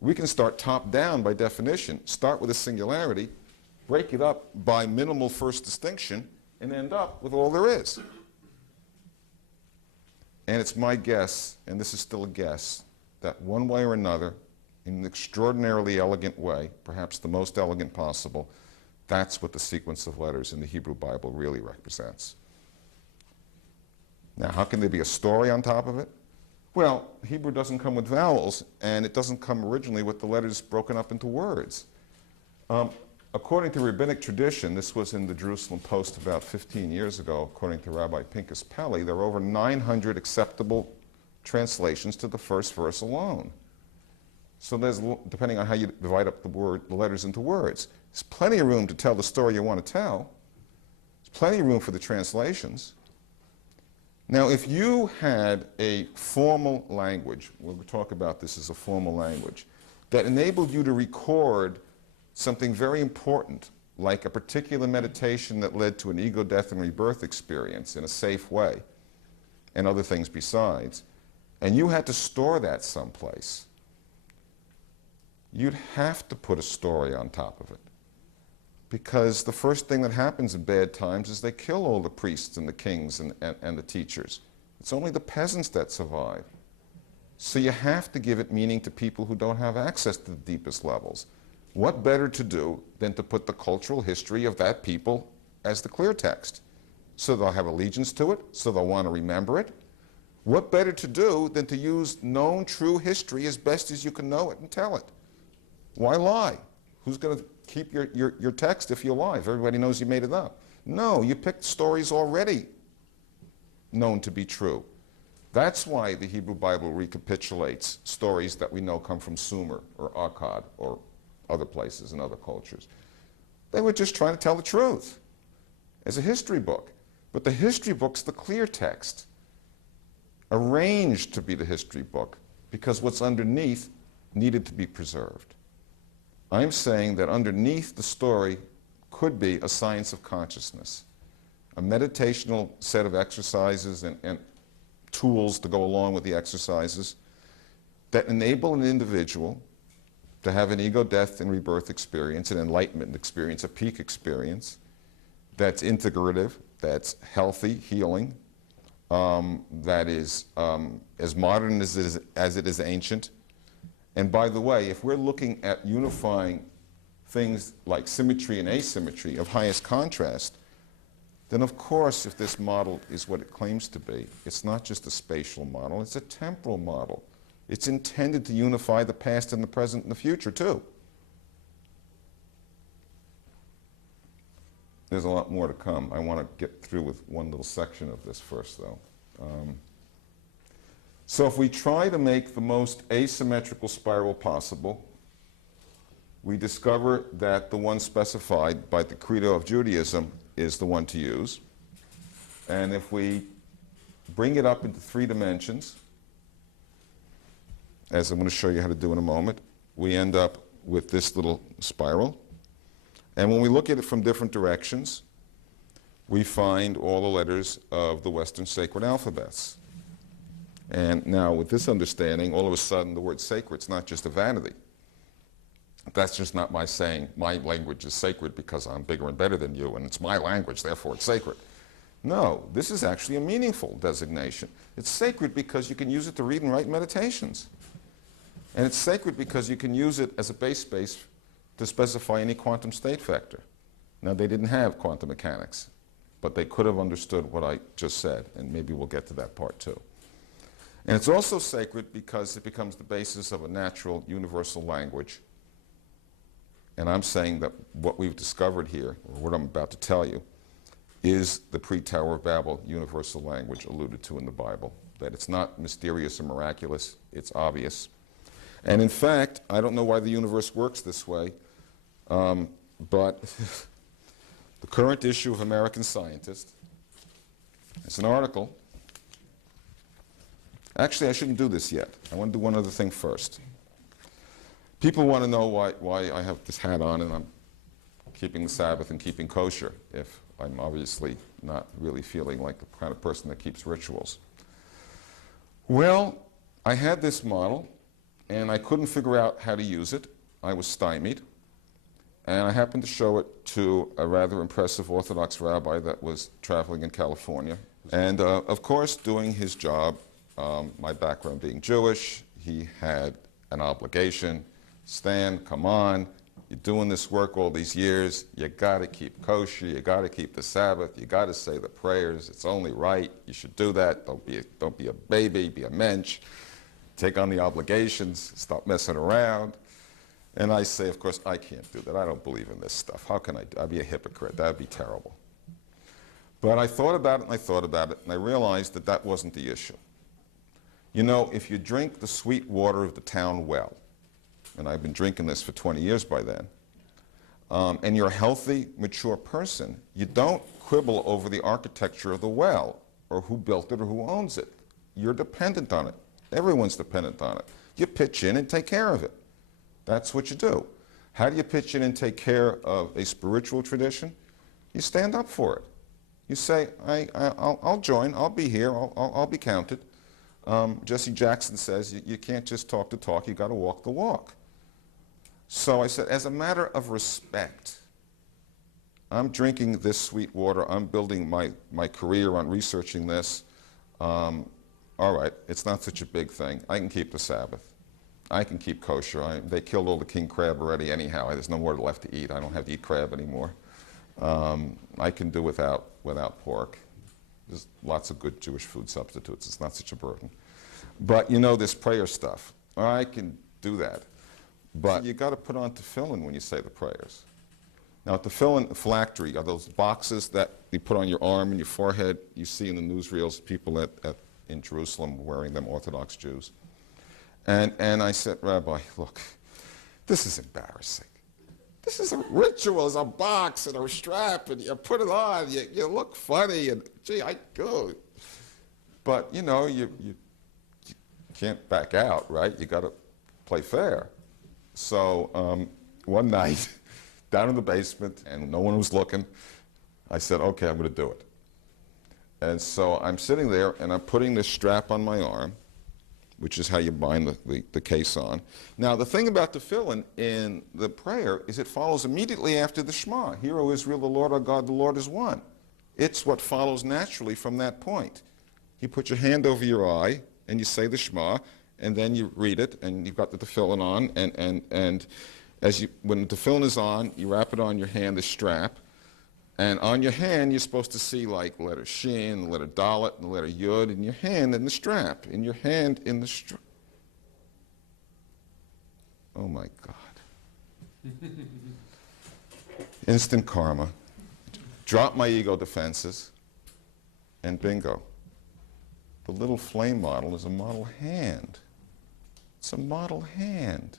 We can start top down by definition, start with a singularity, break it up by minimal first distinction, and end up with all there is. And it's my guess, and this is still a guess, that one way or another, in an extraordinarily elegant way, perhaps the most elegant possible, that's what the sequence of letters in the Hebrew Bible really represents. Now, how can there be a story on top of it? Well, Hebrew doesn't come with vowels, and it doesn't come originally with the letters broken up into words. According to rabbinic tradition, this was in the Jerusalem Post about 15 years ago, according to Rabbi Pinchas Pelly, there are over 900 acceptable translations to the first verse alone. So there's, depending on how you divide up the letters into words, there's plenty of room to tell the story you want to tell. There's plenty of room for the translations. Now, if you had a formal language, we'll talk about this as a formal language, that enabled you to record something very important, like a particular meditation that led to an ego death and rebirth experience in a safe way, and other things besides, and you had to store that someplace, you'd have to put a story on top of it. Because the first thing that happens in bad times is they kill all the priests and the kings and the teachers. It's only the peasants that survive. So you have to give it meaning to people who don't have access to the deepest levels. What better to do than to put the cultural history of that people as the clear text? so they'll have allegiance to it, so they'll want to remember it. What better to do than to use known true history as best as you can know it and tell it? Why lie? Who's going to keep your text if you lie, if everybody knows you made it up? No, you picked stories already known to be true. That's why the Hebrew Bible recapitulates stories that we know come from Sumer or Akkad or other places and other cultures. They were just trying to tell the truth as a history book. But the history book's the clear text, arranged to be the history book because what's underneath needed to be preserved. I'm saying that underneath the story could be a science of consciousness, a meditational set of exercises and tools to go along with the exercises that enable an individual to have an ego death and rebirth experience, an enlightenment experience, a peak experience that's integrative, that's healthy, healing, that is as modern as it is ancient. And by the way, if we're looking at unifying things like symmetry and asymmetry of highest contrast, then of course, if this model is what it claims to be, it's not just a spatial model, it's a temporal model. It's intended to unify the past and the present and the future, too. There's a lot more to come. I want to get through with one little section of this first, though. So if we try to make the most asymmetrical spiral possible, we discover that the one specified by the Credo of Judaism is the one to use. And if we bring it up into 3 dimensions, as I'm going to show you how to do in a moment, we end up with this little spiral. And when we look at it from different directions, we find all the letters of the Western sacred alphabets. And now with this understanding, all of a sudden the word sacred's not just a vanity. That's just not my saying, my language is sacred because I'm bigger and better than you, and it's my language, therefore it's sacred. No, this is actually a meaningful designation. It's sacred because you can use it to read and write meditations. And it's sacred because you can use it as a base space to specify any quantum state vector. Now, they didn't have quantum mechanics, but they could have understood what I just said, and maybe we'll get to that part too. And it's also sacred because it becomes the basis of a natural universal language. And I'm saying that what we've discovered here, or what I'm about to tell you, is the pre-Tower of Babel universal language alluded to in the Bible. That it's not mysterious or miraculous, it's obvious. And in fact, I don't know why the universe works this way, but the current issue of American Scientist, it's an article. Actually, I shouldn't do this yet. I want to do one other thing first. People want to know why I have this hat on and I'm keeping the Sabbath and keeping kosher, if I'm obviously not really feeling like the kind of person that keeps rituals. Well, I had this model, and I couldn't figure out how to use it. I was stymied. And I happened to show it to a rather impressive Orthodox rabbi that was traveling in California. And of course, doing his job, my background being Jewish, he had an obligation. Stan, come on, you're doing this work all these years, you gotta keep kosher, you gotta keep the Sabbath, you gotta say the prayers, it's only right, you should do that, don't be a baby, be a mensch, take on the obligations, stop messing around. And I say, of course, I can't do that, I don't believe in this stuff, how can I'd be a hypocrite, that'd be terrible. But I thought about it and I thought about it, and I realized that that wasn't the issue. You know, if you drink the sweet water of the town well, and I've been drinking this for 20 years by then, and you're a healthy, mature person, you don't quibble over the architecture of the well, or who built it, or who owns it. You're dependent on it. Everyone's dependent on it. You pitch in and take care of it. That's what you do. How do you pitch in and take care of a spiritual tradition? You stand up for it. You say, I'll join, I'll be here, I'll be counted. Jesse Jackson says, you can't just talk the talk, you got to walk the walk. So I said, as a matter of respect, I'm drinking this sweet water, I'm building my career on researching this. All right, it's not such a big thing. I can keep the Sabbath. I can keep kosher. They killed all the king crab already anyhow. There's no more left to eat. I don't have to eat crab anymore. I can do without pork. There's lots of good Jewish food substitutes. It's not such a burden. But you know this prayer stuff. I can do that. But you got to put on tefillin when you say the prayers. Now, tefillin phylactery are those boxes that you put on your arm and your forehead. You see in the newsreels people in Jerusalem wearing them, Orthodox Jews. And I said, Rabbi, look, this is embarrassing. This is a ritual. It's a box and a strap, and you put it on. You look funny, and gee, I go. But you know, you can't back out, right? You got to play fair. So one night, down in the basement, and no one was looking, I said, okay, I'm going to do it. And so I'm sitting there, and I'm putting this strap on my arm, which is how you bind the case on. Now, the thing about tefillin in the prayer is it follows immediately after the Shema. Hear, O Israel, the Lord our God, the Lord is one. It's what follows naturally from that point. You put your hand over your eye, and you say the Shema, and then you read it, and you've got the tefillin on, and when the tefillin is on, you wrap it on your hand, the strap, and on your hand, you're supposed to see like letter Shin, the letter Dalet, and the letter Yud in your hand in the strap. In your hand in the strap. Oh my God. Instant karma. Drop my ego defenses, and bingo. The little flame model is a model hand. It's a model hand.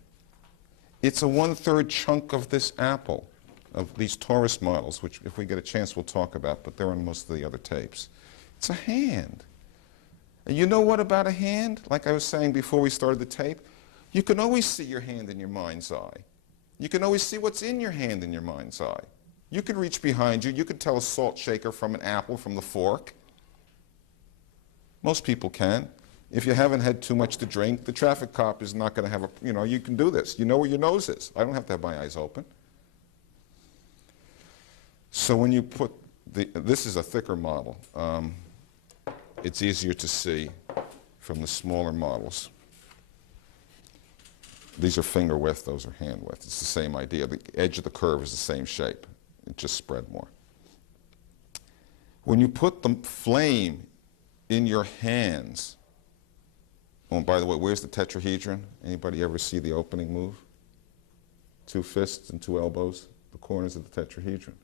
It's a 1/3 chunk of this apple, of these torus models, which if we get a chance we'll talk about, but they're on most of the other tapes. It's a hand. And you know what about a hand? Like I was saying before we started the tape, you can always see your hand in your mind's eye. You can always see what's in your hand in your mind's eye. You can reach behind you. You can tell a salt shaker from an apple from the fork. Most people can. If you haven't had too much to drink, the traffic cop is not going to have a, you know, you can do this. You know where your nose is. I don't have to have my eyes open. So when you put this is a thicker model. It's easier to see from the smaller models. These are finger width, those are hand width. It's the same idea. The edge of the curve is the same shape. It just spread more. When you put the flame in your hands, oh, and by the way, where's the tetrahedron? Anybody ever see the opening move? 2 fists and 2 elbows, the corners of the tetrahedron.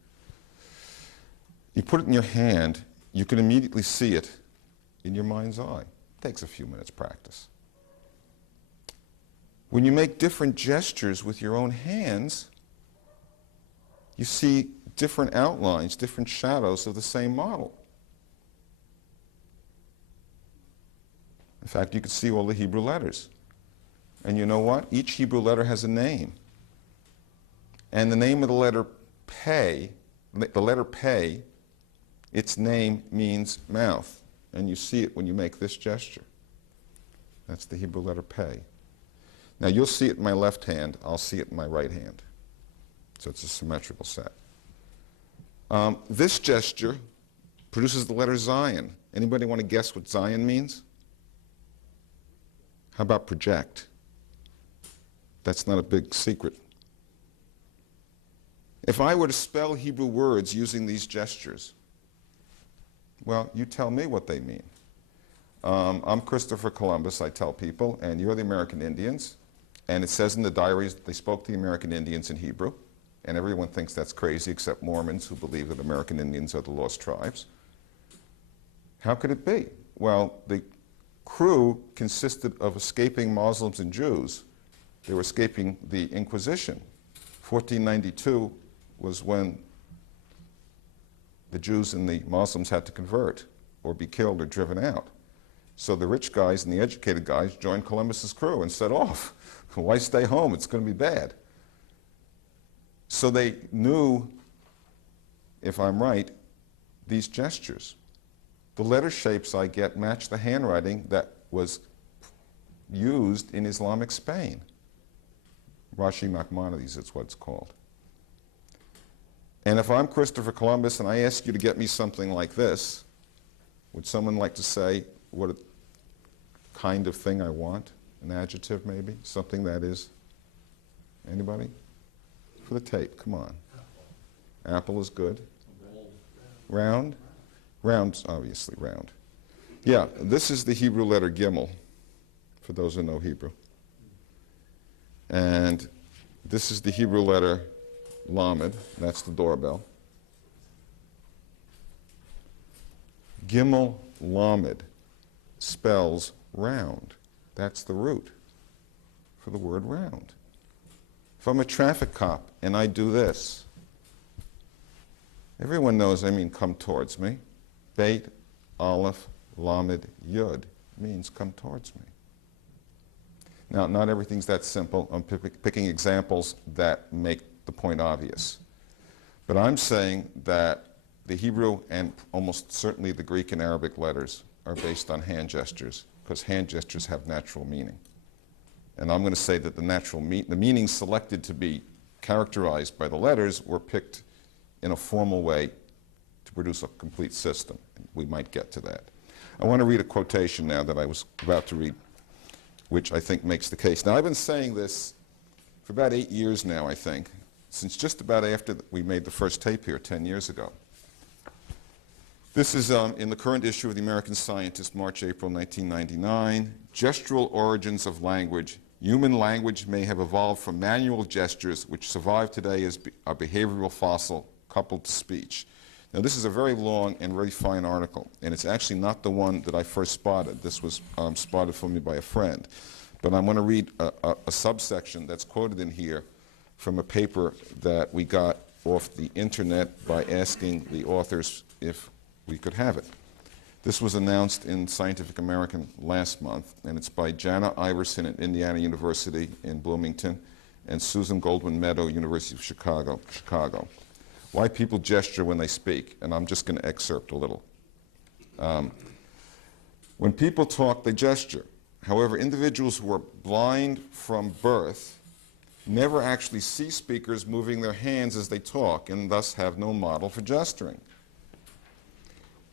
You put it in your hand, you can immediately see it in your mind's eye. It takes a few minutes practice. When you make different gestures with your own hands, you see different outlines, different shadows of the same model. In fact, you can see all the Hebrew letters. And you know what? Each Hebrew letter has a name. And the name of the letter Pei, its name means mouth. And you see it when you make this gesture. That's the Hebrew letter Pei. Now you'll see it in my left hand, I'll see it in my right hand. So it's a symmetrical set. This gesture produces the letter Zion. Anybody want to guess what Zion means? How about project? That's not a big secret. If I were to spell Hebrew words using these gestures, well, you tell me what they mean. I'm Christopher Columbus, I tell people, and you're the American Indians. And it says in the diaries that they spoke to the American Indians in Hebrew. And everyone thinks that's crazy except Mormons who believe that American Indians are the lost tribes. How could it be? Well, the crew consisted of escaping Muslims and Jews. They were escaping the Inquisition. 1492 was when the Jews and the Muslims had to convert or be killed or driven out. So the rich guys and the educated guys joined Columbus's crew and set off. Why stay home? It's going to be bad. So they knew, if I'm right, these gestures. The letter shapes I get match the handwriting that was used in Islamic Spain. Rashi Maimonides, it's what it's called. And if I'm Christopher Columbus and I ask you to get me something like this, would someone like to say what kind of thing I want? An adjective maybe? Something that is? Anybody? For the tape, come on. Apple is good. Round? Round's obviously round. Yeah, this is the Hebrew letter Gimel, for those who know Hebrew. And this is the Hebrew letter Lamed, that's the doorbell. Gimel Lamed spells round. That's the root for the word round. If I'm a traffic cop and I do this, everyone knows I mean come towards me. Beit, Aleph, Lamed, Yud means come towards me. Now, not everything's that simple. I'm picking examples that make the point obvious. But I'm saying that the Hebrew and almost certainly the Greek and Arabic letters are based on hand gestures, because hand gestures have natural meaning. And I'm going to say that the meanings selected to be characterized by the letters were picked in a formal way to produce a complete system. We might get to that. I want to read a quotation now that I was about to read, which I think makes the case. Now, I've been saying this for about 8 years now, I think, since just about after we made the first tape here 10 years ago. This is in the current issue of the American Scientist, March, April 1999. Gestural origins of language. Human language may have evolved from manual gestures, which survive today as a behavioral fossil coupled to speech. Now, this is a very long and very fine article, and it's actually not the one that I first spotted. This was spotted for me by a friend. But I'm going to read a subsection that's quoted in here from a paper that we got off the internet by asking the authors if we could have it. This was announced in Scientific American last month, and it's by Jana Iverson at Indiana University in Bloomington and Susan Goldwyn Meadow, University of Chicago. Why people gesture when they speak, and I'm just going to excerpt a little. When people talk, they gesture. However, individuals who are blind from birth never actually see speakers moving their hands as they talk, and thus have no model for gesturing.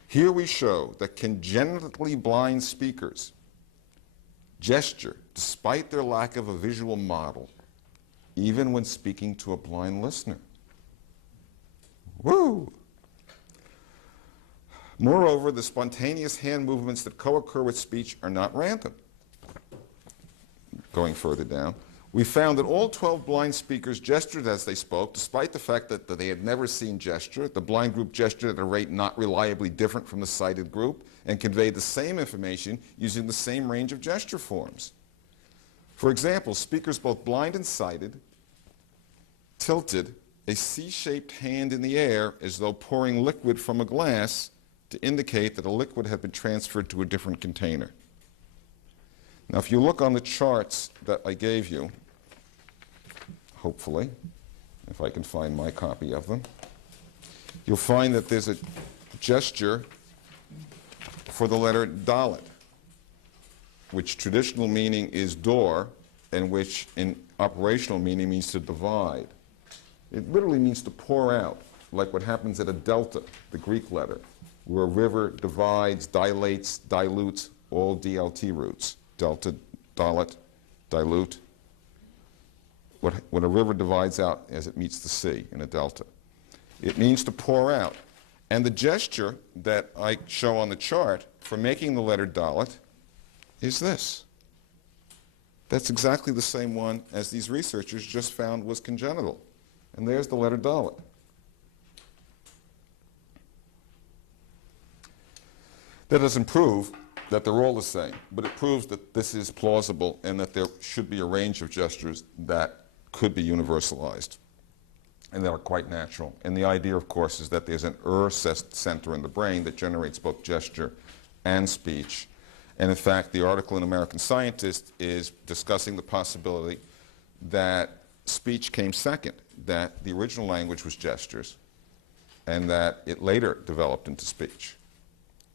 Here we show that congenitally blind speakers gesture despite their lack of a visual model, even when speaking to a blind listener. Woo! Moreover, the spontaneous hand movements that co-occur with speech are not random. Going further down, we found that all 12 blind speakers gestured as they spoke, despite the fact that they had never seen gesture. The blind group gestured at a rate not reliably different from the sighted group and conveyed the same information using the same range of gesture forms. For example, speakers both blind and sighted tilted a C-shaped hand in the air as though pouring liquid from a glass to indicate that a liquid had been transferred to a different container. Now, if you look on the charts that I gave you, hopefully, if I can find my copy of them, you'll find that there's a gesture for the letter Dalet, which traditional meaning is door, and which in operational meaning means to divide. It literally means to pour out, like what happens at a delta, the Greek letter, where a river divides, dilates, dilutes, all DLT roots. Delta, dalet, dilute. When a river divides out as it meets the sea in a delta. It means to pour out. And the gesture that I show on the chart for making the letter dalet is this. That's exactly the same one as these researchers just found was congenital. And there's the letter dalet. That doesn't prove that they're all the same, but it proves that this is plausible and that there should be a range of gestures that could be universalized and that are quite natural. And the idea, of course, is that there's an center in the brain that generates both gesture and speech. And in fact, the article in American Scientist is discussing the possibility that speech came second, that the original language was gestures, and that it later developed into speech.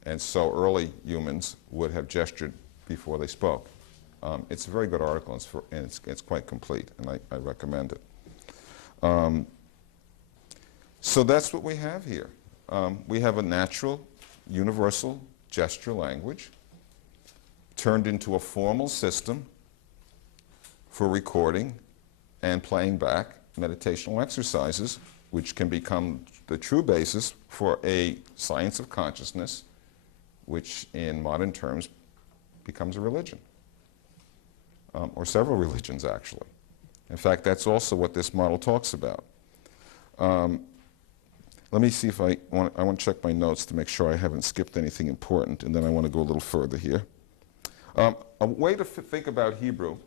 And so early humans would have gestured before they spoke. It's a very good article, and it's quite complete, and I recommend it. So that's what we have here. We have a natural, universal gesture language turned into a formal system for recording and playing back meditational exercises, which can become the true basis for a science of consciousness, which in modern terms becomes a religion, or several religions actually. In fact, that's also what this model talks about. Let me see if I want to check my notes to make sure I haven't skipped anything important, and then I want to go a little further here. A way to think about Hebrew,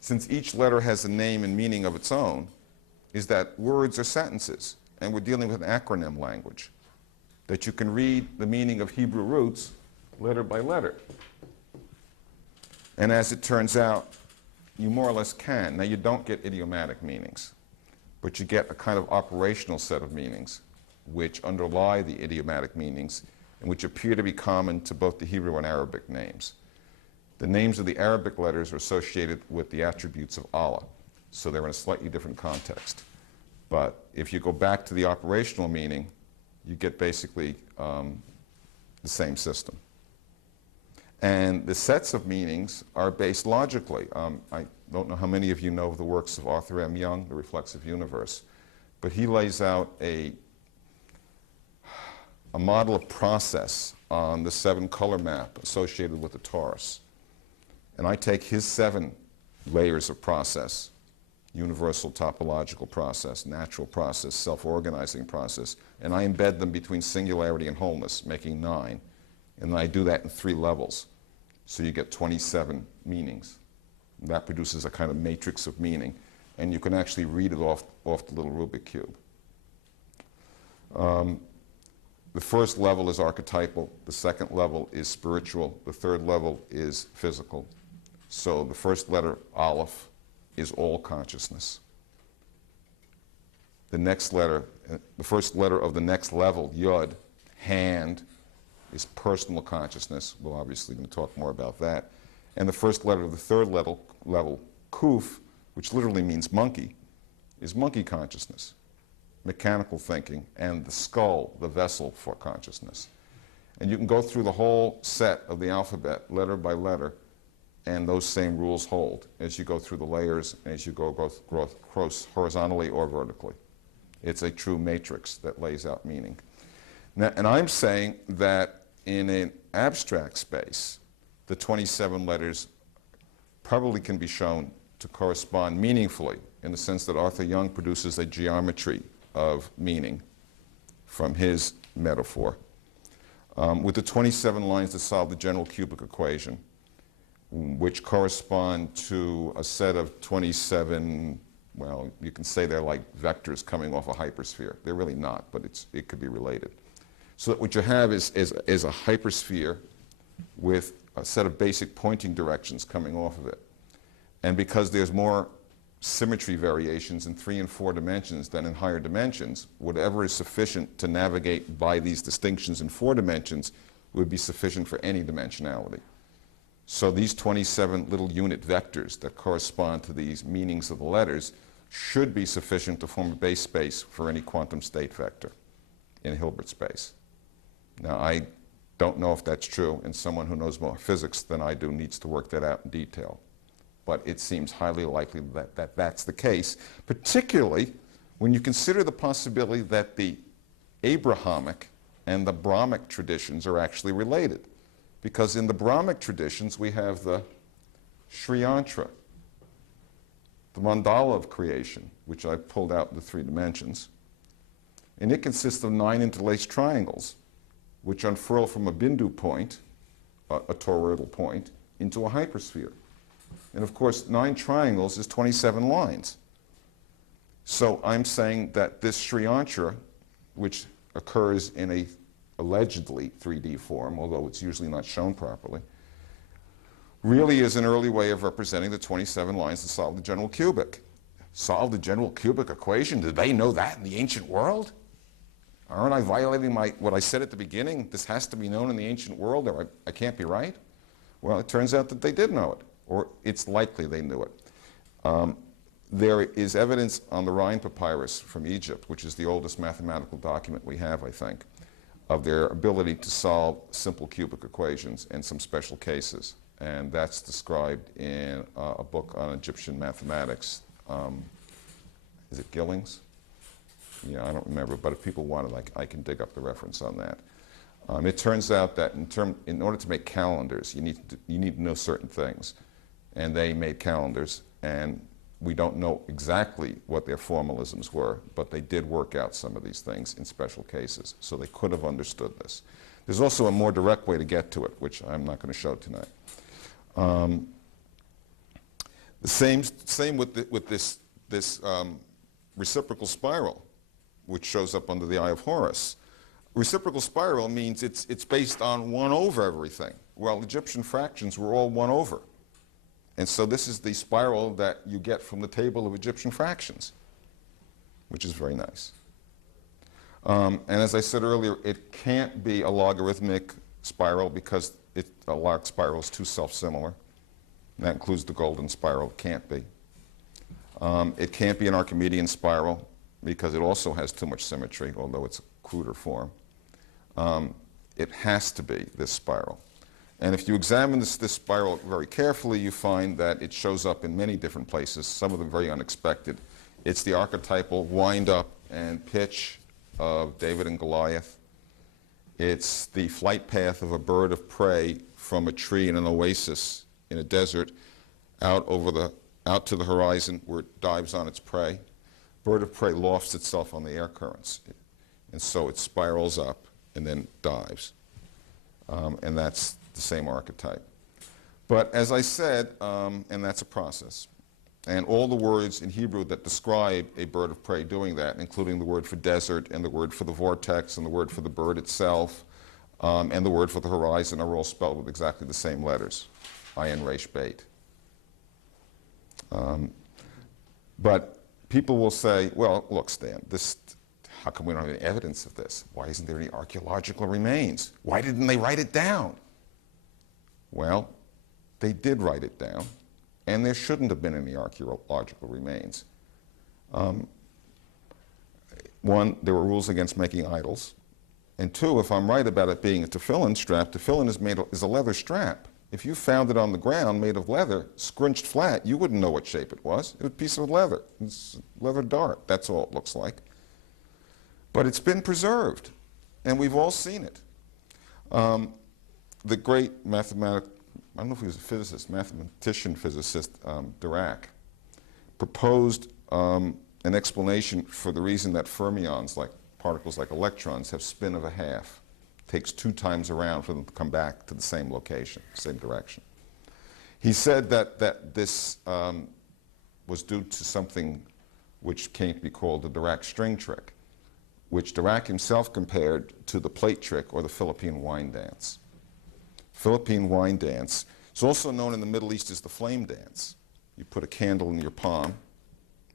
since each letter has a name and meaning of its own, is that words are sentences, and we're dealing with an acronym language, that you can read the meaning of Hebrew roots letter by letter. And as it turns out, you more or less can. Now, you don't get idiomatic meanings, but you get a kind of operational set of meanings which underlie the idiomatic meanings and which appear to be common to both the Hebrew and Arabic names. The names of the Arabic letters are associated with the attributes of Allah, so they're in a slightly different context. But if you go back to the operational meaning, you get basically the same system. And the sets of meanings are based logically. I don't know how many of you know the works of Arthur M. Young, The Reflexive Universe, but he lays out a model of process on the 7 color map associated with the torus. And I take his 7 layers of process: universal topological process, natural process, self-organizing process, and I embed them between singularity and wholeness, making 9. And I do that in 3 levels. So you get 27 meanings. And that produces a kind of matrix of meaning, and you can actually read it off the little Rubik cube. The first level is archetypal, the second level is spiritual, the third level is physical. So the first letter, Aleph, is all consciousness. The next letter, the first letter of the next level, Yud, hand, is personal consciousness. We're obviously going to talk more about that. And the first letter of the third level, Kuf, which literally means monkey, is monkey consciousness, mechanical thinking, and the skull, the vessel for consciousness. And you can go through the whole set of the alphabet, letter by letter, and those same rules hold as you go through the layers, and as you go horizontally or vertically. It's a true matrix that lays out meaning. Now, and I'm saying that in an abstract space, the 27 letters probably can be shown to correspond meaningfully in the sense that Arthur Young produces a geometry of meaning from his metaphor, with the 27 lines that solve the general cubic equation, which correspond to a set of 27, well, you can say they're like vectors coming off a hypersphere. They're really not, but it could be related. So that what you have is a hypersphere with a set of basic pointing directions coming off of it. And because there's more symmetry variations in 3 and 4 dimensions than in higher dimensions, whatever is sufficient to navigate by these distinctions in 4 dimensions would be sufficient for any dimensionality. So these 27 little unit vectors that correspond to these meanings of the letters should be sufficient to form a base space for any quantum state vector in Hilbert space. Now, I don't know if that's true, and someone who knows more physics than I do needs to work that out in detail. But it seems highly likely that that's the case, particularly when you consider the possibility that the Abrahamic and the Brahmic traditions are actually related. Because in the Brahmic traditions, we have the Sri Yantra, the mandala of creation, which I've pulled out in the 3 dimensions. And it consists of 9 interlaced triangles, which unfurl from a bindu point, a toroidal point, into a hypersphere. And of course, 9 triangles is 27 lines. So I'm saying that this Sri Yantra, which occurs in a allegedly 3D form, although it's usually not shown properly, really is an early way of representing the 27 lines that solve the general cubic. Solve the general cubic equation? Did they know that in the ancient world? Aren't I violating what I said at the beginning? This has to be known in the ancient world, or I can't be right? Well, it turns out that they did know it, or it's likely they knew it. There is evidence on the Rhine papyrus from Egypt, which is the oldest mathematical document we have, I think, of their ability to solve simple cubic equations in some special cases. And that's described in a book on Egyptian mathematics Is it Gillings? Yeah, I don't remember, but if people want it, I can dig up the reference on that. It turns out that in order to make calendars, you need to know certain things. And they made calendars, and we don't know exactly what their formalisms were, but they did work out some of these things in special cases, so they could have understood this. There's also a more direct way to get to it, which I'm not going to show tonight. The same with this reciprocal spiral, which shows up under the Eye of Horus. Reciprocal spiral means it's based on 1 over everything. Well, Egyptian fractions were all 1 over. And so this is the spiral that you get from the table of Egyptian fractions, which is very nice. And as I said earlier, it can't be a logarithmic spiral because a log spiral is too self-similar. And that includes the golden spiral. It can't be. It can't be an Archimedean spiral because it also has too much symmetry, although it's a cruder form. It has to be this spiral. And if you examine this spiral very carefully, you find that it shows up in many different places, some of them very unexpected. It's the archetypal wind-up and pitch of David and Goliath. It's the flight path of a bird of prey from a tree in an oasis in a desert out to the horizon where it dives on its prey. Bird of prey lofts itself on the air currents, and so it spirals up and then dives. And that's the same archetype. But as I said, and that's a process. And all the words in Hebrew that describe a bird of prey doing that, including the word for desert and the word for the vortex and the word for the bird itself and the word for the horizon, are all spelled with exactly the same letters, ayin, resh, beit. But people will say, well, look, Stan, how come we don't have any evidence of this? Why isn't there any archaeological remains? Why didn't they write it down? Well, they did write it down, and there shouldn't have been any archaeological remains. One, there were rules against making idols. And two, if I'm right about it being a tefillin strap, tefillin is a leather strap. If you found it on the ground made of leather, scrunched flat, you wouldn't know what shape it was. It was a piece of leather. It's a leather dart. That's all it looks like. But it's been preserved, and we've all seen it. The great I don't know if he was a physicist, mathematician physicist, Dirac, proposed an explanation for the reason that fermions, like particles like electrons, have spin of a half. It takes 2 times around for them to come back to the same location, same direction. He said that this was due to something which came to be called the Dirac string trick, which Dirac himself compared to the plate trick or the Philippine wine dance. Philippine wine dance is also known in the Middle East as the flame dance. You put a candle in your palm,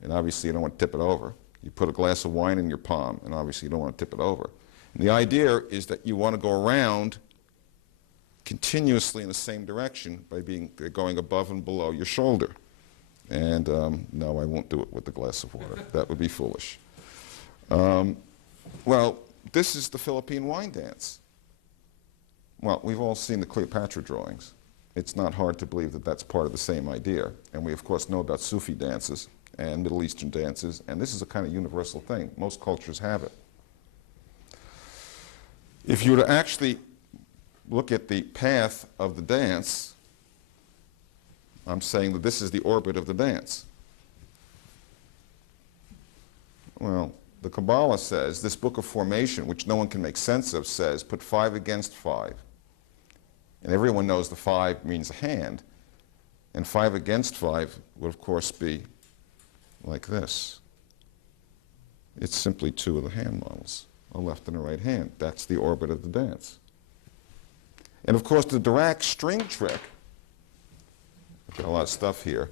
and obviously you don't want to tip it over. You put a glass of wine in your palm, and obviously you don't want to tip it over. And the idea is that you want to go around continuously in the same direction by going above and below your shoulder. And no, I won't do it with the glass of water. That would be foolish. Well, this is the Philippine wine dance. Well, we've all seen the Cleopatra drawings. It's not hard to believe that that's part of the same idea. And we, of course, know about Sufi dances and Middle Eastern dances, and this is a kind of universal thing. Most cultures have it. If you were to actually look at the path of the dance, I'm saying that this is the orbit of the dance. Well, the Kabbalah says, this book of formation, which no one can make sense of, says, put 5 against 5. And everyone knows the 5 means a hand. And 5 against 5 would, of course, be like this. It's simply 2 of the hand models, a left and a right hand. That's the orbit of the dance. And, of course, the Dirac string trick, I've got a lot of stuff here.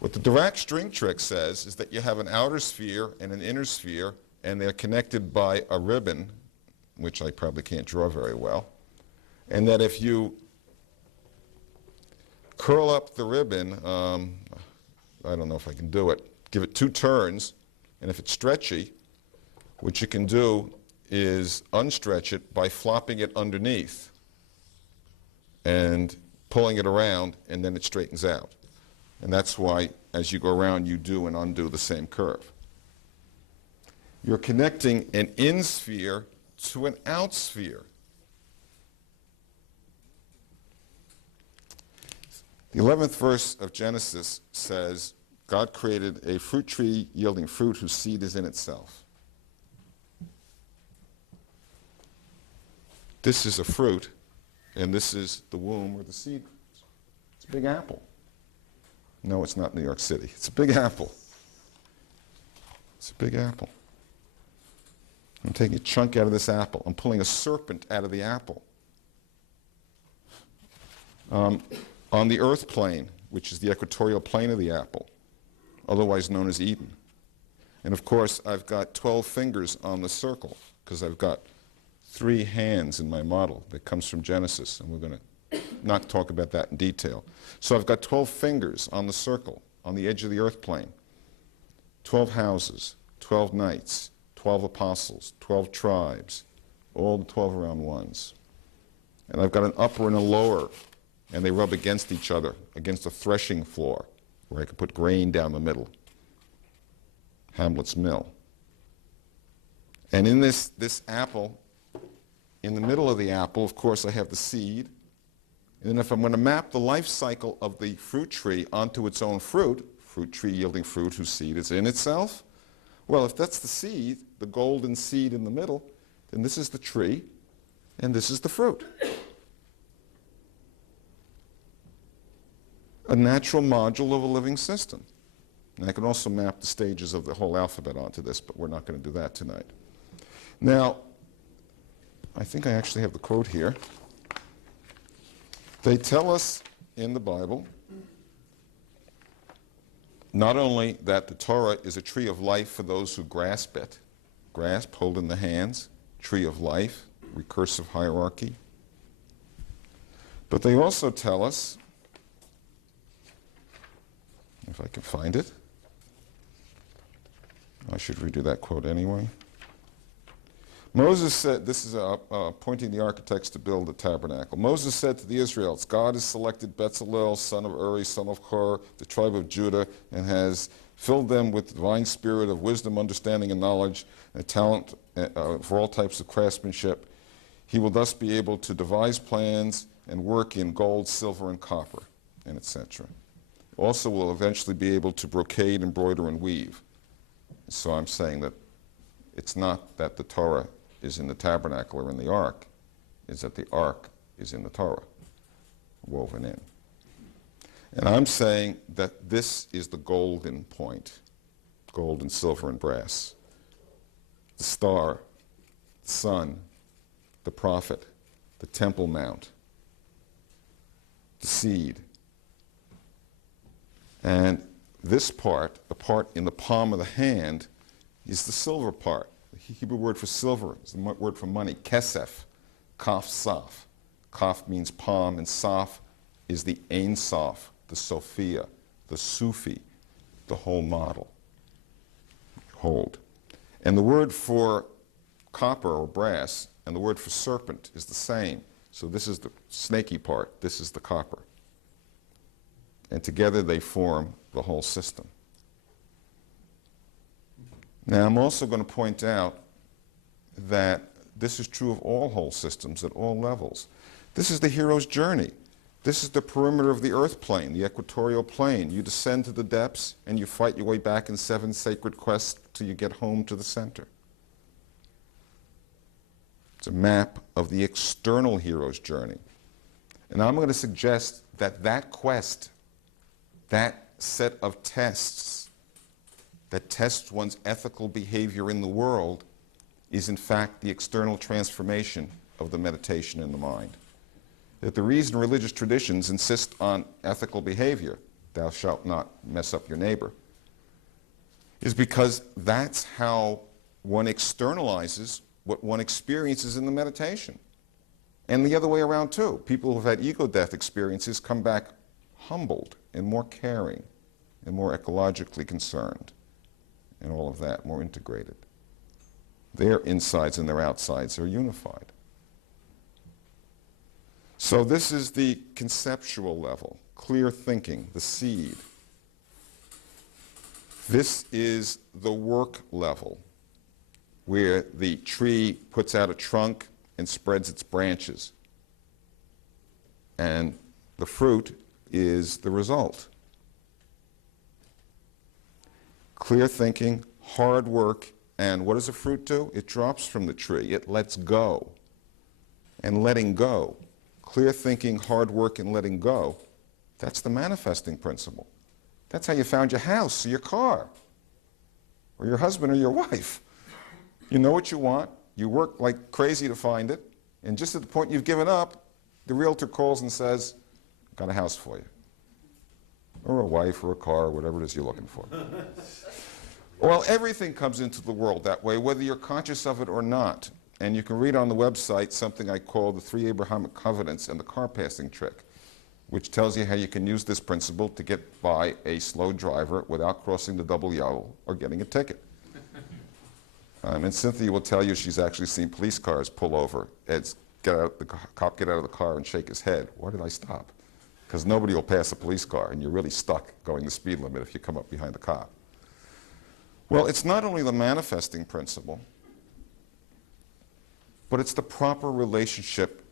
What the Dirac string trick says is that you have an outer sphere and an inner sphere, and they're connected by a ribbon, which I probably can't draw very well, and that if you curl up the ribbon, I don't know if I can do it, give it 2 turns, and if it's stretchy, what you can do is unstretch it by flopping it underneath and pulling it around, and then it straightens out. And that's why, as you go around, you do and undo the same curve. You're connecting an in sphere to an out sphere. The 11th verse of Genesis says, God created a fruit tree yielding fruit whose seed is in itself. This is a fruit, and this is the womb where the seed grows. It's a big apple. No, it's not New York City. It's a big apple. It's a big apple. I'm taking a chunk out of this apple. I'm pulling a serpent out of the apple. On the earth plane, which is the equatorial plane of the apple, otherwise known as Eden. And of course, I've got 12 fingers on the circle, because I've got 3 hands in my model that comes from Genesis, and we're going to not talk about that in detail. So I've got 12 fingers on the circle, on the edge of the earth plane. 12 houses, 12 knights, 12 apostles, 12 tribes, all the 12 round ones. And I've got an upper and a lower, and they rub against each other, against a threshing floor, where I could put grain down the middle. Hamlet's mill. And in this apple, in the middle of the apple, of course, I have the seed. And then if I'm going to map the life cycle of the fruit tree onto its own fruit tree yielding fruit whose seed is in itself, well, if that's the seed, the golden seed in the middle, then this is the tree, and this is the fruit. A natural module of a living system. And I can also map the stages of the whole alphabet onto this, but we're not going to do that tonight. Now, I think I actually have the quote here. They tell us in the Bible not only that the Torah is a tree of life for those who grasp it, grasp, hold in the hands, tree of life, recursive hierarchy, but they also tell us, if I can find it, I should redo that quote anyway. Moses said, this is appointing the architects to build the tabernacle. Moses said to the Israelites, God has selected Bezalel, son of Uri, son of Hur, the tribe of Judah, and has filled them with the divine spirit of wisdom, understanding, and knowledge, and talent for all types of craftsmanship. He will thus be able to devise plans and work in gold, silver, and copper, and etc. Also will eventually be able to brocade, embroider, and weave. So I'm saying that it's not that the Torah is in the tabernacle or in the ark, it's that the ark is in the Torah, woven in. And I'm saying that this is the golden point, gold and silver and brass. The star, the sun, the prophet, the temple mount, the seed. And this part, the part in the palm of the hand, is the silver part. The Hebrew word for silver is the word for money, kesef, kaf saf. Kaf means palm, and saf is the Ein Sof, the Sophia, the Sufi, the whole model. Hold. And the word for copper or brass and the word for serpent is the same. So this is the snaky part, this is the copper. And together they form the whole system. Now, I'm also going to point out that this is true of all whole systems at all levels. This is the hero's journey. This is the perimeter of the earth plane, the equatorial plane. You descend to the depths and you fight your way back in 7 sacred quests till you get home to the center. It's a map of the external hero's journey. And I'm going to suggest that that quest, that set of tests that tests one's ethical behavior in the world, is in fact the external transformation of the meditation in the mind. That the reason religious traditions insist on ethical behavior, thou shalt not mess up your neighbor, is because that's how one externalizes what one experiences in the meditation. And the other way around too. People who've had ego death experiences come back humbled and more caring and more ecologically concerned and all of that, more integrated. Their insides and their outsides are unified. So this is the conceptual level, clear thinking, the seed. This is the work level, where the tree puts out a trunk and spreads its branches. And the fruit is the result. Clear thinking, hard work, and what does a fruit do? It drops from the tree. It lets go. And letting go, clear thinking, hard work, and letting go, that's the manifesting principle. That's how you found your house or your car or your husband or your wife. You know what you want, you work like crazy to find it, and just at the point you've given up, the realtor calls and says, "I've got a house for you." Or a wife or a car, or whatever it is you're looking for. Well, everything comes into the world that way, whether you're conscious of it or not. And you can read on the website something I call the 3 Abrahamic covenants and the car passing trick, which tells you how you can use this principle to get by a slow driver without crossing the double yellow or getting a ticket. And Cynthia will tell you she's actually seen police cars pull over. The cop get out of the car and shake his head. Why did I stop? Because nobody will pass a police car, and you're really stuck going the speed limit if you come up behind the cop. Well, it's not only the manifesting principle, but it's the proper relationship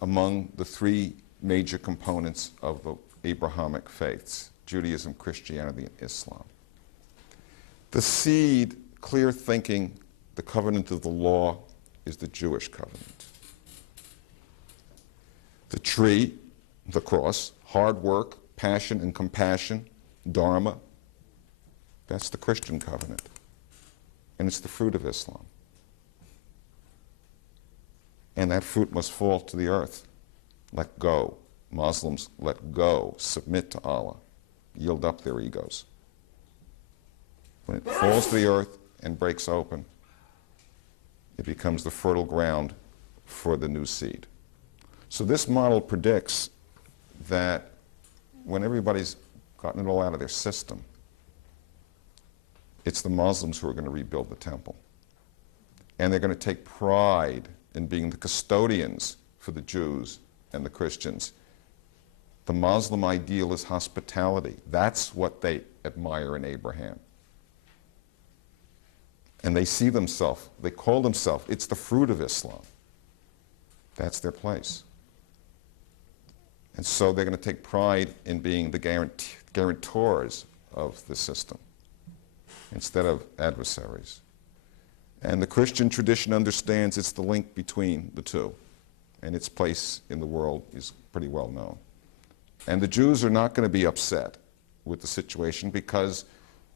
among the 3 major components of the Abrahamic faiths: Judaism, Christianity, and Islam. The seed, clear thinking, the covenant of the law, is the Jewish covenant. The tree, the cross, hard work, passion and compassion, dharma, that's the Christian covenant. And it's the fruit of Islam. And that fruit must fall to the earth. Let go. Muslims let go, submit to Allah, yield up their egos. When it falls to the earth and breaks open, it becomes the fertile ground for the new seed. So this model predicts that when everybody's gotten it all out of their system, it's the Muslims who are going to rebuild the temple. And they're going to take pride in being the custodians for the Jews and the Christians. The Muslim ideal is hospitality. That's what they admire in Abraham. And they see themselves, they call themselves, it's the fruit of Islam. That's their place. And so they're going to take pride in being the guarantors of the system instead of adversaries. And the Christian tradition understands it's the link between the two, and its place in the world is pretty well known. And the Jews are not going to be upset with the situation because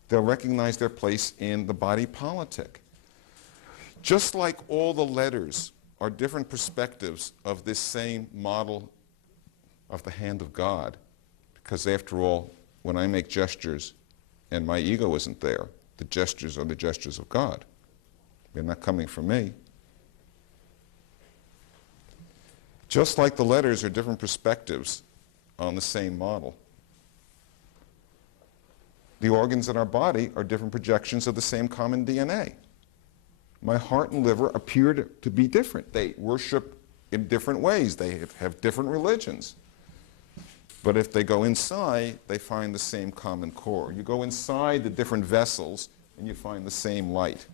they'll recognize their place in the body politic. Just like all the letters are different perspectives of this same model of the hand of God, because after all, when I make gestures and my ego isn't there, the gestures are the gestures of God. They're not coming from me. Just like the letters are different perspectives on the same model, the organs in our body are different projections of the same common DNA. My heart and liver appear to be different. They worship in different ways. They have different religions. But if they go inside, they find the same common core. You go inside the different vessels, and you find the same light.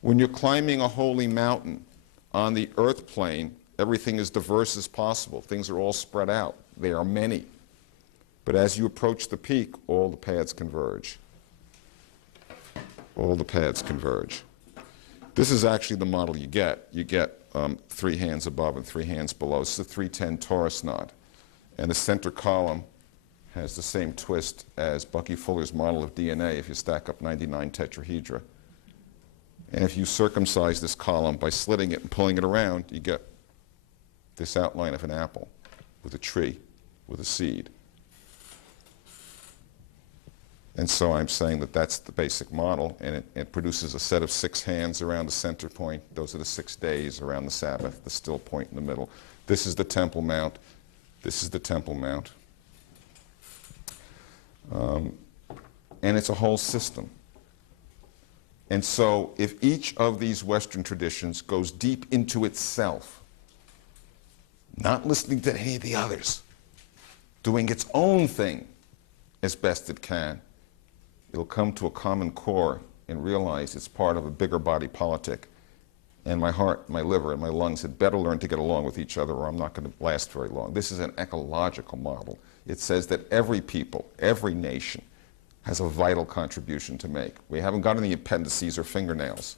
When you're climbing a holy mountain on the earth plane, everything is diverse as possible. Things are all spread out. There are many. But as you approach the peak, all the paths converge. All the paths converge. This is actually the model you get. You get 3 hands above and 3 hands below. It's the 310 torus knot. And the center column has the same twist as Bucky Fuller's model of DNA if you stack up 99 tetrahedra. And if you circumcise this column by slitting it and pulling it around, you get this outline of an apple with a tree, with a seed. And so I'm saying that that's the basic model, and it produces a set of 6 hands around the center point. Those are the 6 days around the Sabbath, the still point in the middle. This is the Temple Mount. This is the Temple Mount. And it's a whole system. And so if each of these Western traditions goes deep into itself, not listening to any of the others, doing its own thing as best it can, it'll come to a common core and realize it's part of a bigger body politic. And my heart, my liver, and my lungs had better learn to get along with each other or I'm not going to last very long. This is an ecological model. It says that every people, every nation, has a vital contribution to make. We haven't got any appendices or fingernails.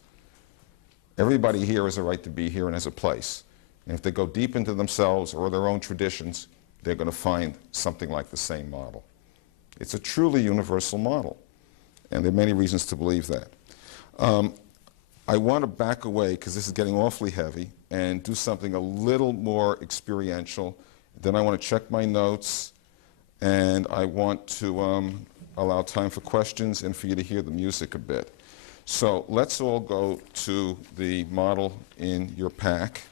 Everybody here has a right to be here and has a place. And if they go deep into themselves or their own traditions, they're going to find something like the same model. It's a truly universal model. And there are many reasons to believe that. I want to back away, because this is getting awfully heavy, and do something a little more experiential. Then I want to check my notes, and I want to allow time for questions and for you to hear the music a bit. So let's all go to the model in your pack,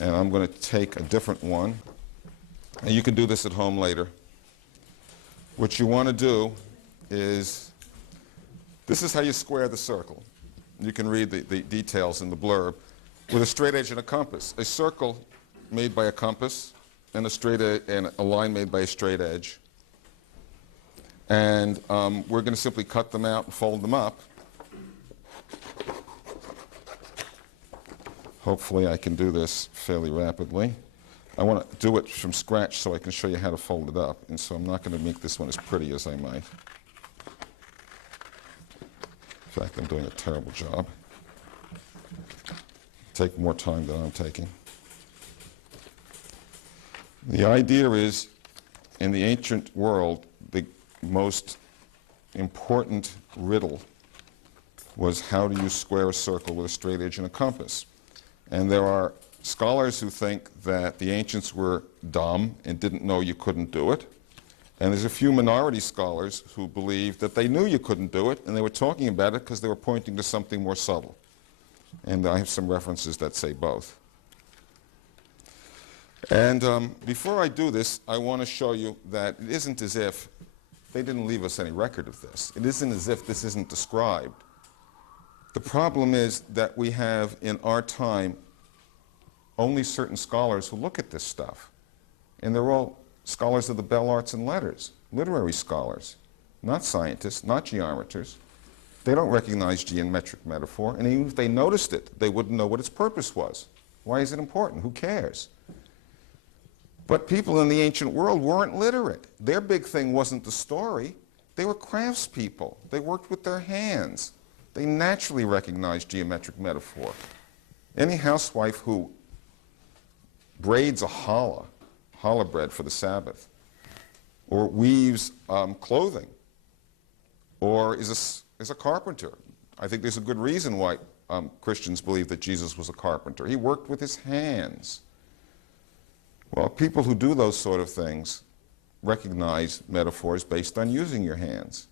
and I'm going to take a different one. And you can do this at home later. What you want to do is, this is how you square the circle. You can read the details in the blurb. With a straight edge and a compass. A circle made by a compass and a line made by a straight edge. And we're going to simply cut them out and fold them up. Hopefully I can do this fairly rapidly. I want to do it from scratch so I can show you how to fold it up. And so I'm not going to make this one as pretty as I might. In fact, I'm doing a terrible job. Take more time than I'm taking. The idea is, in the ancient world, the most important riddle was how do you square a circle with a straight edge and a compass? And there are scholars who think that the ancients were dumb and didn't know you couldn't do it. And there's a few minority scholars who believe that they knew you couldn't do it, and they were talking about it because they were pointing to something more subtle. And I have some references that say both. And before I do this, I want to show you that it isn't as if they didn't leave us any record of this. It isn't as if this isn't described. The problem is that we have, in our time, only certain scholars who look at this stuff. And they're all scholars of the bell arts and letters, literary scholars, not scientists, not geometers. They don't recognize geometric metaphor, and even if they noticed it, they wouldn't know what its purpose was. Why is it important? Who cares? But people in the ancient world weren't literate. Their big thing wasn't the story. They were craftspeople. They worked with their hands. They naturally recognized geometric metaphor. Any housewife who braids a challah bread for the Sabbath, or weaves clothing, or is a carpenter. I think there's a good reason why Christians believe that Jesus was a carpenter. He worked with his hands. Well, people who do those sort of things recognize metaphors based on using your hands.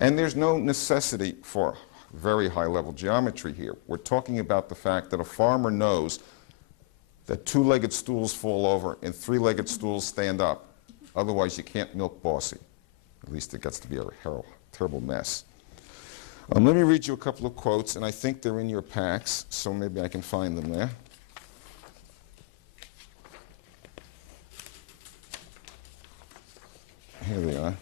And there's no necessity for very high-level geometry here. We're talking about the fact that a farmer knows that two-legged stools fall over and three-legged stools stand up. Otherwise, you can't milk Bossy. At least it gets to be a terrible mess. Let me read you a couple of quotes, and I think they're in your packs, so maybe I can find them there. Here they are.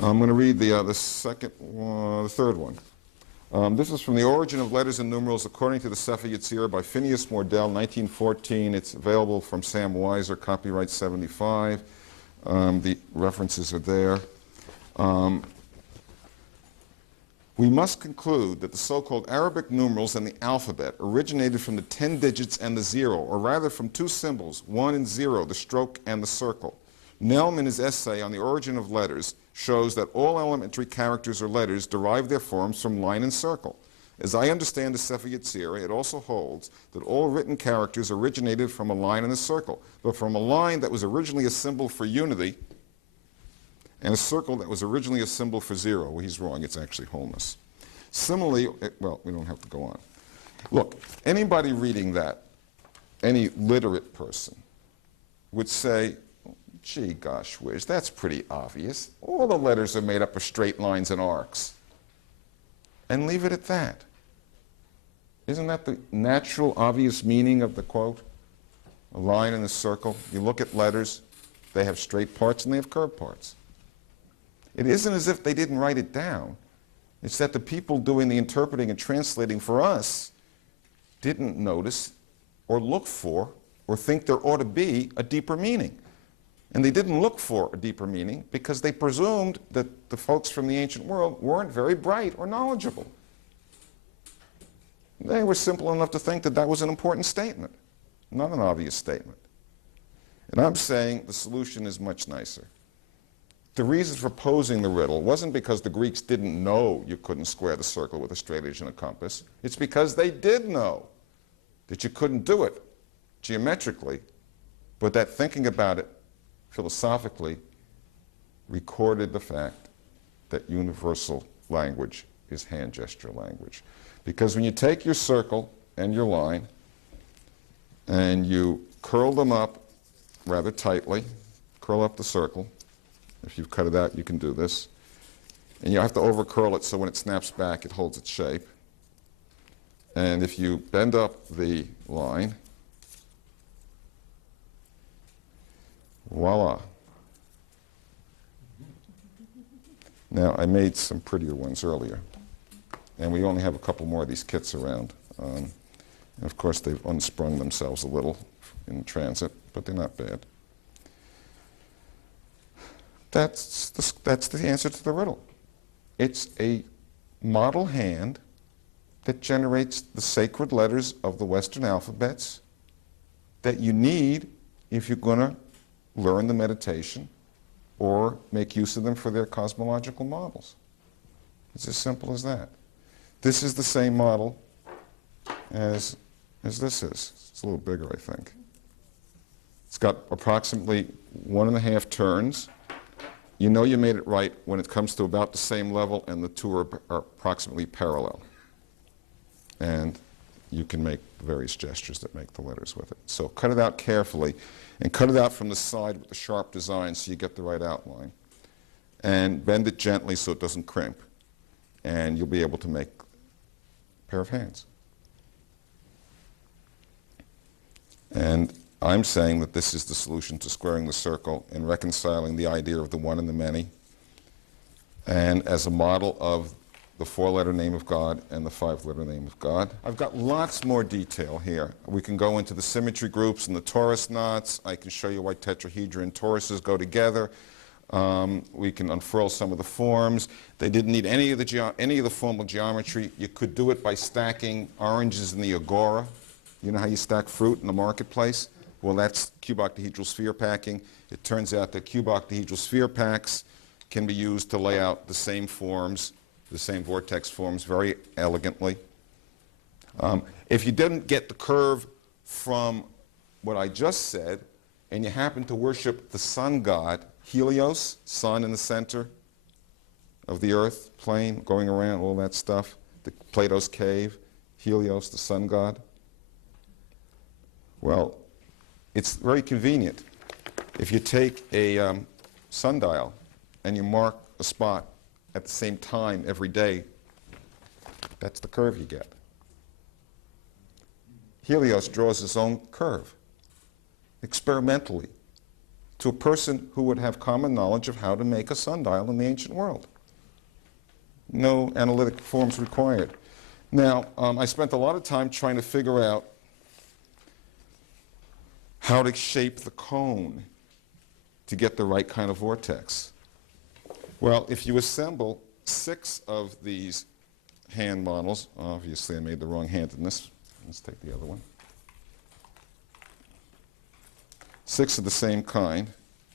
I'm going to read the third one. This is from The Origin of Letters and Numerals According to the Sefer Yetzirah by Phineas Mordell, 1914. It's available from Sam Weiser, copyright 75. The references are there. We must conclude that the so-called Arabic numerals and the alphabet originated from the 10 digits and the 0, or rather from two symbols, 1 and 0, the stroke and the circle. Nelm, in his essay on the origin of letters, shows that all elementary characters or letters derive their forms from line and circle. As I understand the Sefer Yetzirah, it also holds that all written characters originated from a line and a circle, but from a line that was originally a symbol for unity and a circle that was originally a symbol for 0. Well, he's wrong. It's actually wholeness. Similarly, well, we don't have to go on. Look, anybody reading that, any literate person, would say, gee, gosh whiz, that's pretty obvious. All the letters are made up of straight lines and arcs. And leave it at that. Isn't that the natural, obvious meaning of the quote? A line and a circle. You look at letters, they have straight parts and they have curved parts. It isn't as if they didn't write it down. It's that the people doing the interpreting and translating for us didn't notice or look for or think there ought to be a deeper meaning. And they didn't look for a deeper meaning because they presumed that the folks from the ancient world weren't very bright or knowledgeable. They were simple enough to think that that was an important statement, not an obvious statement. And I'm saying the solution is much nicer. The reason for posing the riddle wasn't because the Greeks didn't know you couldn't square the circle with a straight edge and a compass. It's because they did know that you couldn't do it geometrically, but that thinking about it philosophically recorded the fact that universal language is hand gesture language. Because when you take your circle and your line and you curl them up rather tightly, curl up the circle. If you've cut it out, you can do this. And you have to over curl it so when it snaps back, it holds its shape. And if you bend up the line, voila. Now, I made some prettier ones earlier. And we only have a couple more of these kits around. And of course, they've unsprung themselves a little in transit, but they're not bad. That's the answer to the riddle. It's a model hand that generates the sacred letters of the Western alphabets that you need if you're going to learn the meditation or make use of them for their cosmological models. It's as simple as that. This is the same model as this is. It's a little bigger, I think. It's got approximately 1.5 turns. You know you made it right when it comes to about the same level and the two are approximately parallel. And you can make various gestures that make the letters with it. So cut it out carefully and cut it out from the side with the sharp design so you get the right outline. And bend it gently so it doesn't crimp. And you'll be able to make a pair of hands. And I'm saying that this is the solution to squaring the circle and reconciling the idea of the one and the many, and as a model of the 4-letter name of God and the 5-letter name of God. I've got lots more detail here. We can go into the symmetry groups and the torus knots. I can show you why tetrahedra and toruses go together. We can unfurl some of the forms. They didn't need any of the formal geometry. You could do it by stacking oranges in the agora. You know how you stack fruit in the marketplace? Well, that's cuboctahedral sphere packing. It turns out that cuboctahedral sphere packs can be used to lay out the same forms, the same vortex forms very elegantly. If you didn't get the curve from what I just said, and you happen to worship the sun god, Helios, sun in the center of the earth, plane, going around, all that stuff, Plato's cave, Helios, the sun god. Well, it's very convenient. If you take a sundial and you mark a spot at the same time every day, that's the curve you get. Helios draws his own curve, experimentally, to a person who would have common knowledge of how to make a sundial in the ancient world. No analytic forms required. Now, I spent a lot of time trying to figure out how to shape the cone to get the right kind of vortex. Well, if you assemble 6 of these hand models, obviously I made the wrong hand in this. Let's take the other one. 6 of the same kind.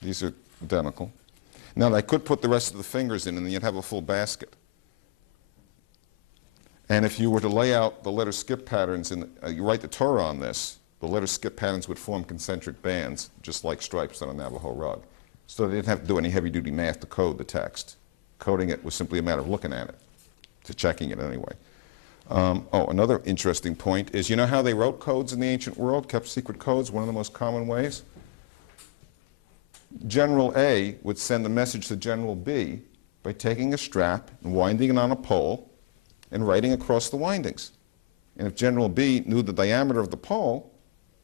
These are identical. Now, I could put the rest of the fingers in and then you'd have a full basket. And if you were to lay out the letter skip patterns, you write the Torah on this, the letter skip patterns would form concentric bands, just like stripes on a Navajo rug. So they didn't have to do any heavy-duty math to code the text. Coding it was simply a matter of looking at it, to checking it anyway. Another interesting point is, you know how they wrote codes in the ancient world, kept secret codes, one of the most common ways? General A would send a message to General B by taking a strap and winding it on a pole and writing across the windings. And if General B knew the diameter of the pole,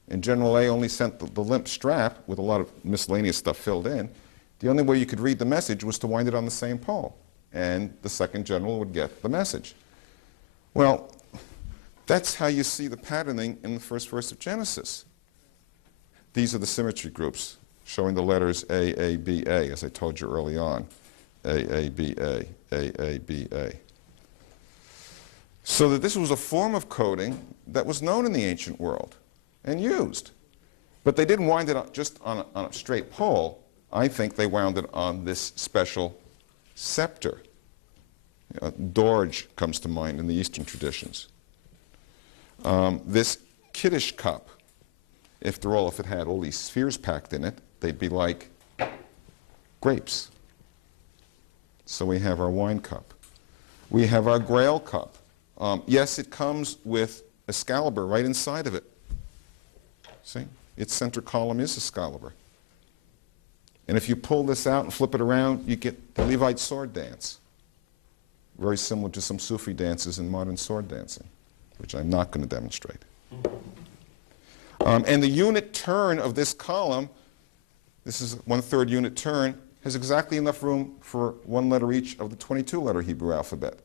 and General A only sent the limp strap with a lot of miscellaneous stuff filled in, the only way you could read the message was to wind it on the same pole. and the second general would get the message. Well, that's how you see the patterning in the first verse of Genesis. These are the symmetry groups showing the letters A, A, B, A, as I told you early on. A, B, A, A, B, A. So that this was a form of coding that was known in the ancient world and used. But they didn't wind it up just on a straight pole. I think they wound it on this special scepter. Dorge comes to mind in the Eastern traditions. This Kiddush cup, if it had all these spheres packed in it, they'd be like grapes. So we have our wine cup. We have our Grail cup. Yes, it comes with Excalibur right inside of it. See? Its center column is Excalibur. And if you pull this out and flip it around, you get the Levite sword dance. Very similar to some Sufi dances in modern sword dancing, which I'm not going to demonstrate. And the unit turn of this column, this is 1/3 unit turn, has exactly enough room for one letter each of the 22-letter Hebrew alphabet.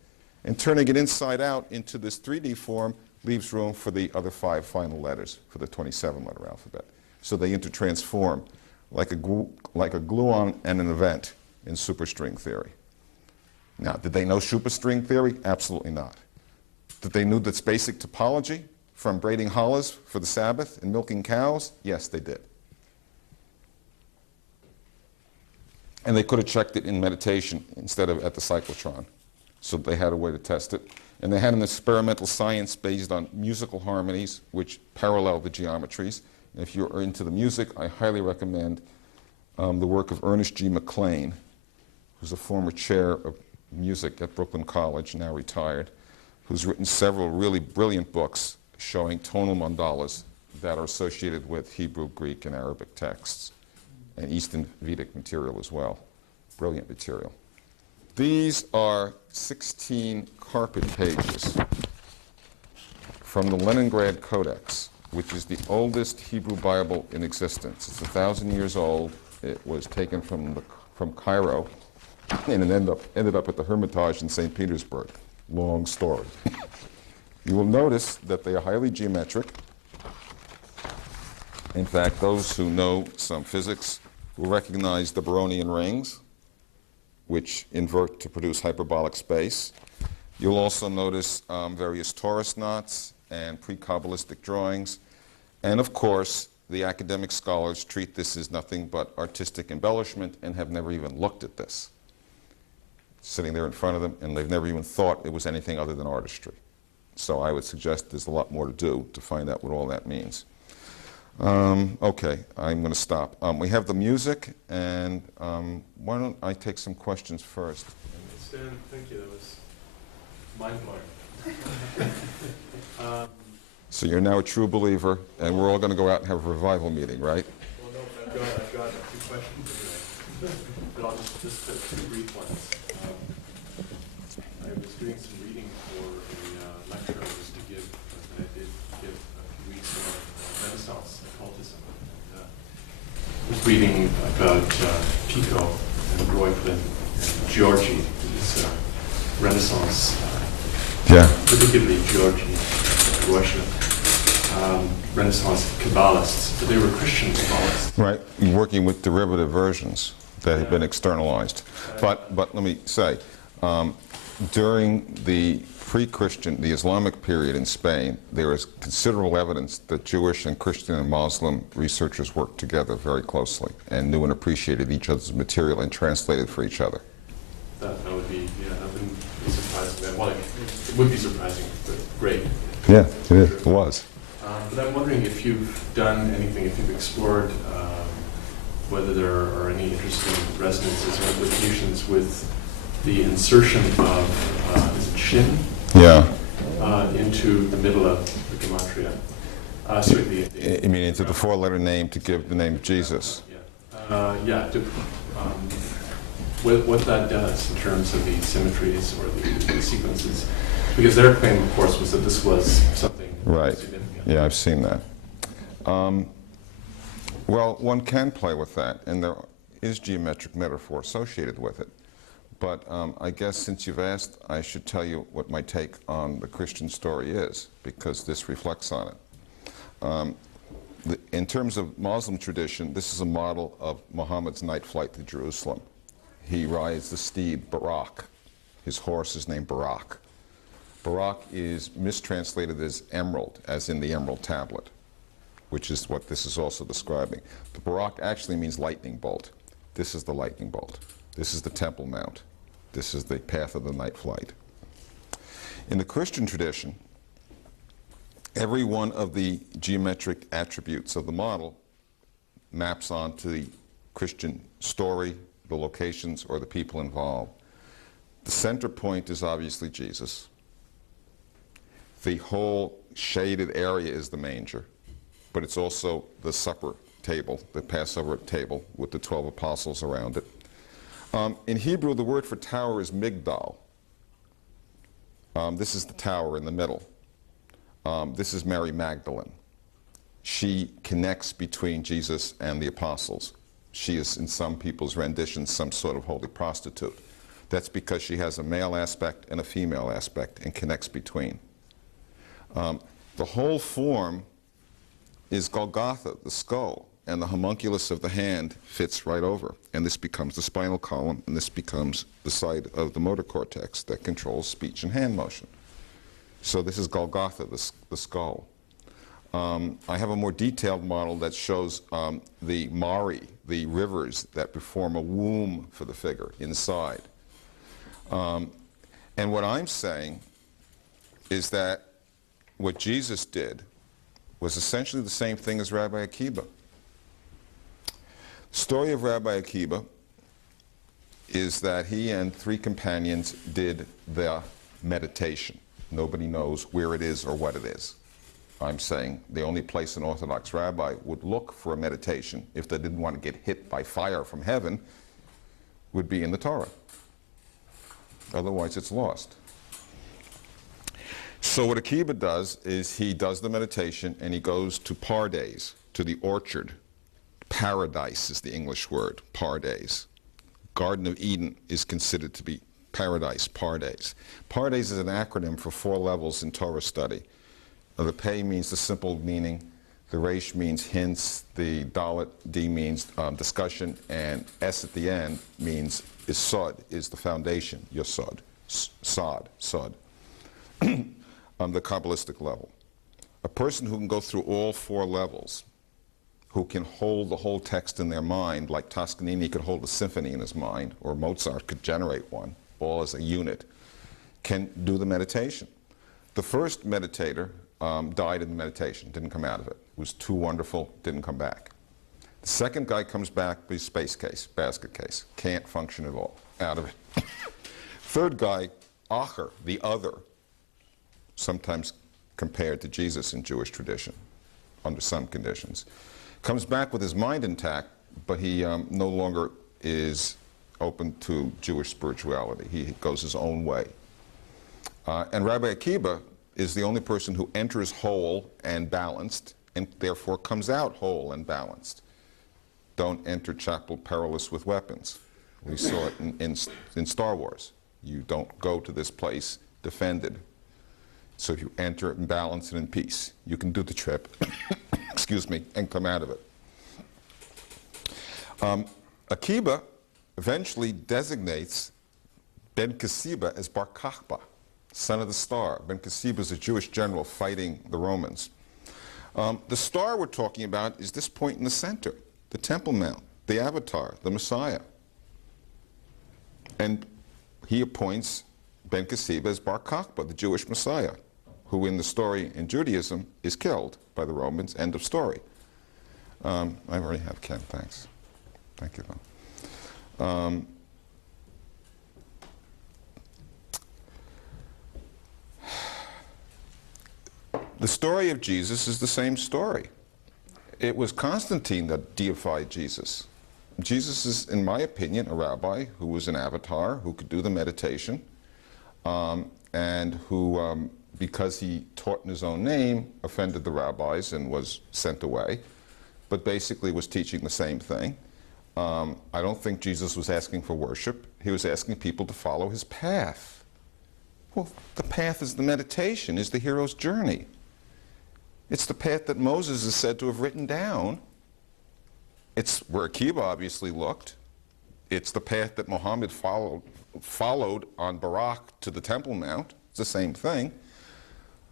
And turning it inside out into this 3D form leaves room for the other 5 final letters for the 27-letter alphabet. So they intertransform like a gluon and an event in superstring theory. Now, did they know superstring theory? Absolutely not. Did they know this basic topology from braiding challahs for the Sabbath and milking cows? Yes, they did. And they could have checked it in meditation instead of at the cyclotron. So they had a way to test it. And they had an experimental science based on musical harmonies, which parallel the geometries. And if you're into the music, I highly recommend the work of Ernest G. McLean, who's a former chair of music at Brooklyn College, now retired, who's written several really brilliant books showing tonal mandalas that are associated with Hebrew, Greek, and Arabic texts, and Eastern Vedic material as well. Brilliant material. These are 16 carpet pages from the Leningrad Codex, which is the oldest Hebrew Bible in existence. It's 1,000 years old. It was taken from Cairo, and it ended up at the Hermitage in St. Petersburg. Long story. You will notice that they are highly geometric. In fact, those who know some physics will recognize the Baronian rings, which invert to produce hyperbolic space. You'll also notice various torus knots and pre-Kabbalistic drawings. And of course, the academic scholars treat this as nothing but artistic embellishment and have never even looked at this. Sitting there in front of them, and they've never even thought it was anything other than artistry. So I would suggest there's a lot more to do to find out what all that means. Okay, I'm going to stop. We have the music, and why don't I take some questions first? Stan, thank you. That was mind-blowing. So you're now a true believer, and we're all going to go out and have a revival meeting, right? Well, no, I've got a few questions anyway, but I'll just put 2 brief ones. I was doing some reading for a lecture I was to give, that I did give a few weeks ago on Renaissance occultism. And, I was reading about Pico and Royflin and Giorgi, these Renaissance, particularly Giorgi, Royflin, Renaissance Kabbalists, but they were Christian Kabbalists. Right, working with derivative versions that have been externalized. But let me say, during the pre-Christian, the Islamic period in Spain, there is considerable evidence that Jewish and Christian and Muslim researchers worked together very closely and knew and appreciated each other's material and translated for each other. That would be, that wouldn't be surprising. Well, it would be surprising, but great. Yeah, it is. It was. But I'm wondering if you've done anything, if you've explored whether there are any interesting resonances or implications with the insertion of, is it Shin? Yeah. Into the middle of the gematria. You mean into the 4-letter name to give the name of Jesus? What that does in terms of the symmetries or the sequences. Because their claim, of course, was that this was something significant. Yeah, I've seen that. Well, one can play with that, and there is geometric metaphor associated with it. But I guess since you've asked, I should tell you what my take on the Christian story is, because this reflects on it. In terms of Muslim tradition, this is a model of Muhammad's night flight to Jerusalem. He rides the steed Barak. His horse is named Barak. Barak is mistranslated as emerald, as in the emerald tablet, which is what this is also describing. The Barak actually means lightning bolt. This is the lightning bolt. This is the Temple Mount. This is the path of the night flight. In the Christian tradition, every one of the geometric attributes of the model maps onto the Christian story, the locations, or the people involved. The center point is obviously Jesus. The whole shaded area is the manger, but it's also the supper table, the Passover table with the 12 apostles around it. In Hebrew, the word for tower is migdal. This is the tower in the middle. This is Mary Magdalene. She connects between Jesus and the apostles. She is, in some people's renditions, some sort of holy prostitute. That's because she has a male aspect and a female aspect and connects between. The whole form is Golgotha, the skull, and the homunculus of the hand fits right over. And this becomes the spinal column, and this becomes the side of the motor cortex that controls speech and hand motion. So this is Golgotha, the skull. I have a more detailed model that shows the Mari, the rivers that form a womb for the figure inside. And what I'm saying is that what Jesus did was essentially the same thing as Rabbi Akiba. The story of Rabbi Akiba is that he and 3 companions did the meditation. Nobody knows where it is or what it is. I'm saying the only place an Orthodox rabbi would look for a meditation if they didn't want to get hit by fire from heaven would be in the Torah. Otherwise it's lost. So what Akiba does is he does the meditation and he goes to Pardes, to the orchard. Paradise is the English word, Pardes. Garden of Eden is considered to be paradise, Pardes. Pardes is an acronym for 4 levels in Torah study. The Pei means the simple meaning, the Resh means hints, the Dalet, D means discussion, and S at the end means is Sod, is the foundation, Yosod, Sod, Sod. On the Kabbalistic level. A person who can go through all 4 levels, who can hold the whole text in their mind, like Toscanini could hold a symphony in his mind, or Mozart could generate one, all as a unit, can do the meditation. The first meditator died in the meditation, didn't come out of it. It was too wonderful, didn't come back. The second guy comes back with a space case, basket case, can't function at all, out of it. Third guy, Acher, the other, sometimes compared to Jesus in Jewish tradition, under some conditions, comes back with his mind intact, but he no longer is open to Jewish spirituality. He goes his own way. And Rabbi Akiba is the only person who enters whole and balanced, and therefore comes out whole and balanced. Don't enter chapel perilous with weapons. We saw it in Star Wars. You don't go to this place defended. So if you enter it in balance and in peace, you can do the trip, excuse me, and come out of it. Akiba eventually designates Ben Kasiba as Bar Kokhba, son of the star. Ben Kasiba is a Jewish general fighting the Romans. The star we're talking about is this point in the center, the Temple Mount, the Avatar, the Messiah. And he appoints Ben Kasiba as Bar Kokhba, the Jewish Messiah, who in the story in Judaism is killed by the Romans, end of story. I already have Ken, thanks. Thank you, though. The story of Jesus is the same story. It was Constantine that deified Jesus. Jesus is, in my opinion, a rabbi who was an avatar, who could do the meditation, and who, because he taught in his own name, offended the rabbis and was sent away, but basically was teaching the same thing. I don't think Jesus was asking for worship. He was asking people to follow his path. Well, the path is the meditation, is the hero's journey. It's the path that Moses is said to have written down. It's where Akiba obviously looked. It's the path that Muhammad followed on Barak to the Temple Mount. It's the same thing.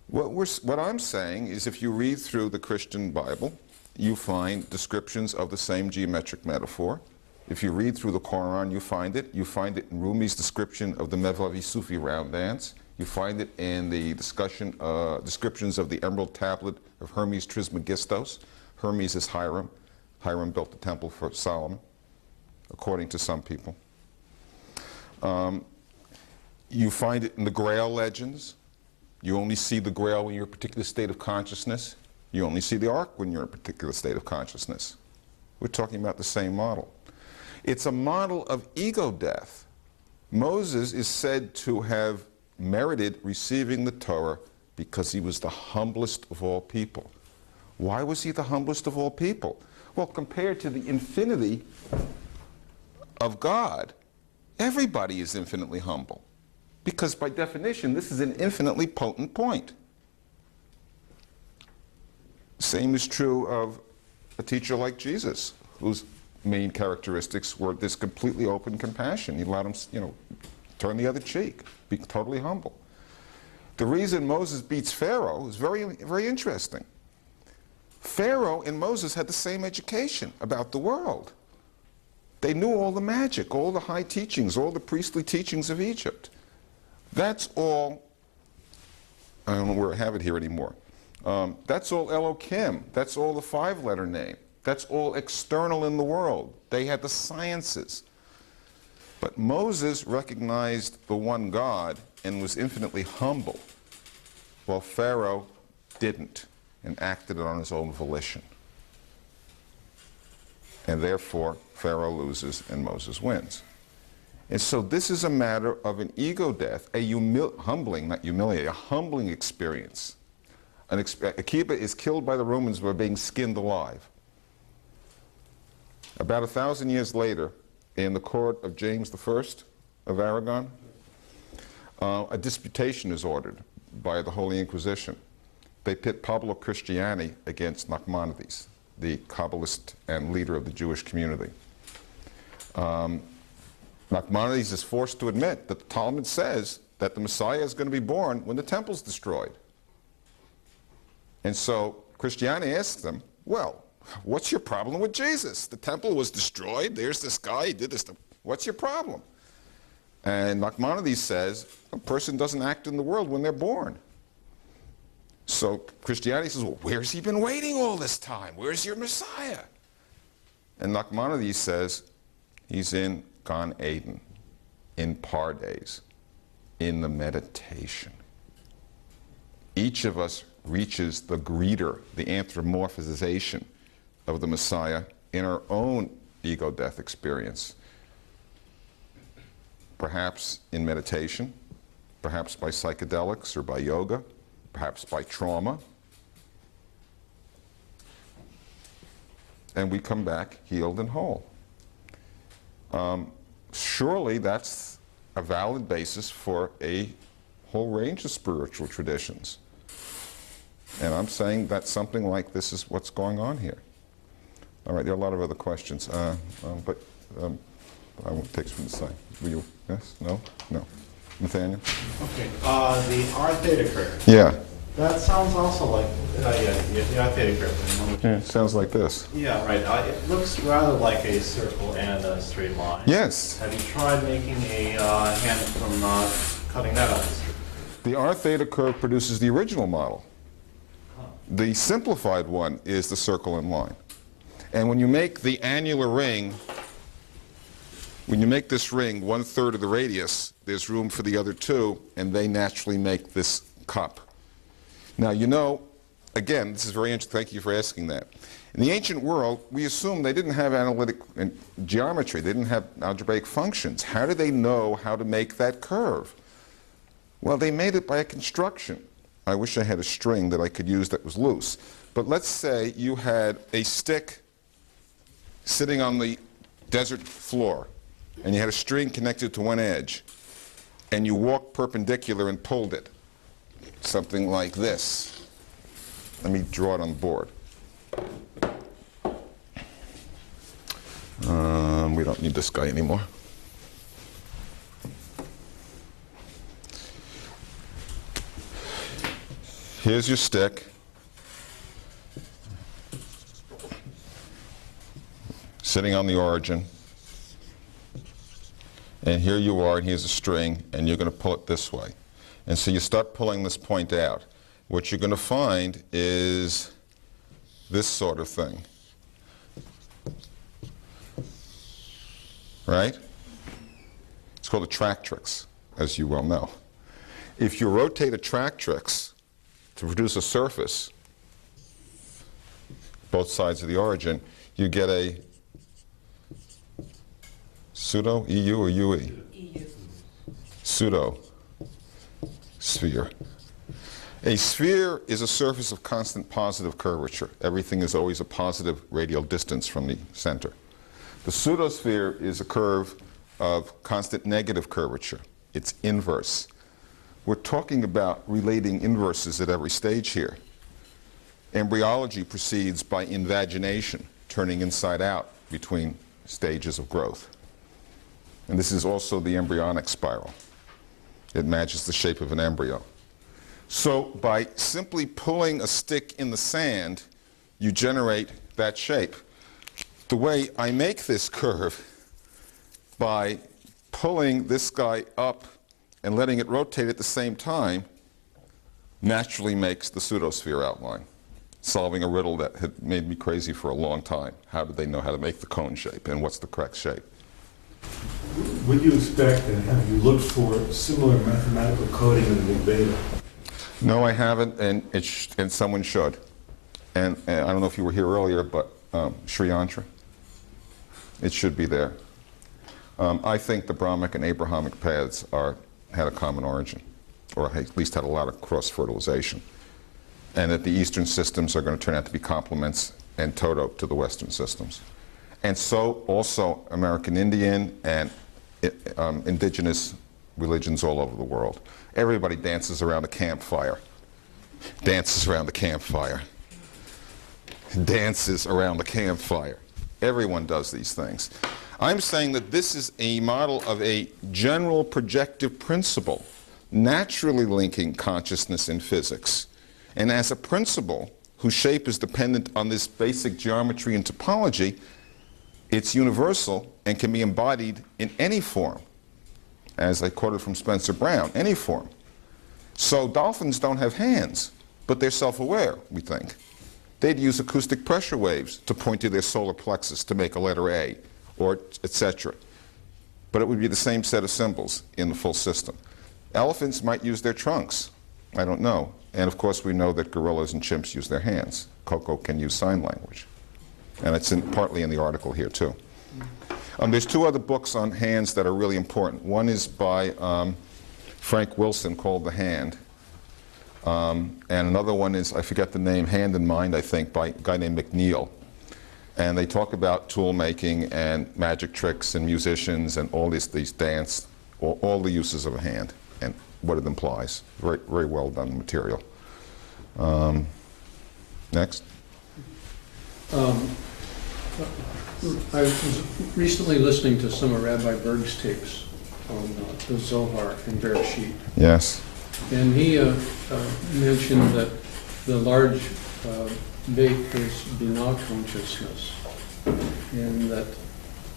What I'm saying is if you read through the Christian Bible, you find descriptions of the same geometric metaphor. If you read through the Quran, you find it. You find it in Rumi's description of the Mevlevi Sufi round dance. You find it in the descriptions of the Emerald Tablet of Hermes Trismegistos. Hermes is Hiram. Hiram built the temple for Solomon, according to some people. You find it in the Grail legends. You only see the Grail when you're in a particular state of consciousness. You only see the Ark when you're in a particular state of consciousness. We're talking about the same model. It's a model of ego death. Moses is said to have merited receiving the Torah because he was the humblest of all people. Why was he the humblest of all people? Well, compared to the infinity of God, everybody is infinitely humble. Because by definition, this is an infinitely potent point. Same is true of a teacher like Jesus, whose main characteristics were this completely open compassion. He allowed him, turn the other cheek, be totally humble. The reason Moses beats Pharaoh is very, very interesting. Pharaoh and Moses had the same education about the world. They knew all the magic, all the high teachings, all the priestly teachings of Egypt. That's all, I don't know where I have it here anymore. That's all Elohim. That's all the five-letter name. That's all external in the world. They had the sciences. But Moses recognized the one God and was infinitely humble, while Pharaoh didn't and acted on his own volition. And therefore, Pharaoh loses and Moses wins. And so this is a matter of an ego death, a humbling, not humiliating, a humbling experience. Akiba is killed by the Romans by being skinned alive. About 1,000 years later, in the court of James I of Aragon, a disputation is ordered by the Holy Inquisition. They pit Pablo Cristiani against Nachmanides, the Kabbalist and leader of the Jewish community. Nachmanides is forced to admit that the Talmud says that the Messiah is going to be born when the temple's destroyed. And so Christianity asks them, well, what's your problem with Jesus? The temple was destroyed. There's this guy, he did this. What's your problem? And Nachmanides says, a person doesn't act in the world when they're born. So Christianity says, well, where's he been waiting all this time? Where's your Messiah? And Nachmanides says, he's in Gan Eden, in Pardes, in the meditation. Each of us reaches the greeter, the anthropomorphization of the Messiah in our own ego death experience. Perhaps in meditation, perhaps by psychedelics or by yoga, perhaps by trauma. And we come back healed and whole. Surely that's a valid basis for a whole range of spiritual traditions. And I'm saying that something like this is what's going on here. All right, there are a lot of other questions, but I won't take from the side. Will you? Yes? No? No. Nathaniel? Okay, the R theta curve. Yeah. That sounds also like, the R theta curve. Yeah, it sounds like this. Yeah, right. It looks rather like a circle and a straight line. Yes. Have you tried making a hand from cutting that out? The R theta curve produces the original model. Huh. The simplified one is the circle and line. And when you make the annular ring, when you make this ring 1/3 of the radius, there's room for the other two, and they naturally make this cup. Now, you know, again, this is very interesting. Thank you for asking that. In the ancient world, we assumed they didn't have analytic geometry. They didn't have algebraic functions. How did they know how to make that curve? Well, they made it by a construction. I wish I had a string that I could use that was loose. But let's say you had a stick sitting on the desert floor, and you had a string connected to one edge, and you walked perpendicular and pulled it, something like this. Let me draw it on the board. We don't need this guy anymore. Here's your stick. Sitting on the origin. And here you are, and here's a string, and you're going to pull it this way. And so you start pulling this point out. What you're going to find is this sort of thing. Right? It's called a tractrix, as you well know. If you rotate a tractrix to produce a surface, both sides of the origin, you get a pseudo, EU or UE? EU. Pseudo sphere. A sphere is a surface of constant positive curvature. Everything is always a positive radial distance from the center. The pseudosphere is a curve of constant negative curvature. It's inverse. We're talking about relating inverses at every stage here. Embryology proceeds by invagination, turning inside out between stages of growth. And this is also the embryonic spiral. It matches the shape of an embryo. So by simply pulling a stick in the sand, you generate that shape. The way I make this curve by pulling this guy up and letting it rotate at the same time naturally makes the pseudosphere outline, solving a riddle that had made me crazy for a long time. How did they know how to make the cone shape, and what's the correct shape? Would you expect, and have you looked for similar mathematical coding in the Big Beta? No, I haven't, and someone should. And I don't know if you were here earlier, but Sri Yantra, it should be there. I think the Brahmic and Abrahamic paths had a common origin, or at least had a lot of cross-fertilization, and that the Eastern systems are going to turn out to be complements and toto to the Western systems. And so also American Indian and indigenous religions all over the world. Everybody dances around a campfire. Dances around the campfire. Dances around the campfire. Everyone does these things. I'm saying that this is a model of a general projective principle, naturally linking consciousness in physics. And as a principle whose shape is dependent on this basic geometry and topology, it's universal and can be embodied in any form. As I quoted from Spencer Brown, any form. So dolphins don't have hands, but they're self-aware, we think. They'd use acoustic pressure waves to point to their solar plexus to make a letter A, or etc. But it would be the same set of symbols in the full system. Elephants might use their trunks. I don't know. And of course we know that gorillas and chimps use their hands. Coco can use sign language. And it's partly in the article here too. There's two other books on hands that are really important. One is by Frank Wilson called The Hand. And another one is, I forget the name, Hand and Mind, I think, by a guy named McNeil. And they talk about tool making and magic tricks and musicians and all these dance, all the uses of a hand and what it implies. Very, very well done material. Next. I was recently listening to some of Rabbi Berg's tapes on the Zohar and Bereshit. Yes. And he mentioned that the large bait is Binah consciousness, and that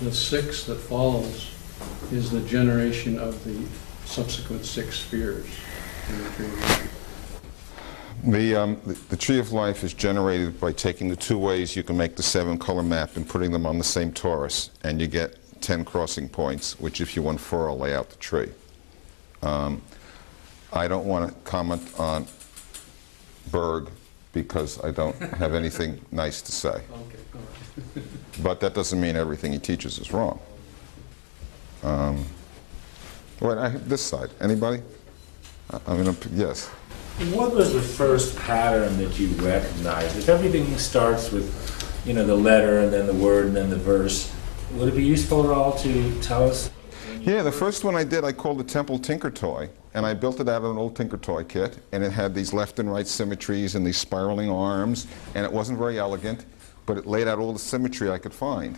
the six that follows is the generation of the subsequent six spheres in the dream life. The tree of life is generated by taking the two ways you can make the 7-color map and putting them on the same torus, and you get 10 crossing points, which if you unfurl, lay out the tree. I don't want to comment on Berg because I don't have anything nice to say. Okay. But that doesn't mean everything he teaches is wrong. This side. Anybody? I mean, yes. What was the first pattern that you recognized? If everything starts with, the letter and then the word and then the verse, would it be useful at all to tell us? Yeah, the first one I did, I called the Temple Tinker Toy, and I built it out of an old Tinker Toy kit, and it had these left and right symmetries and these spiraling arms, and it wasn't very elegant, but it laid out all the symmetry I could find.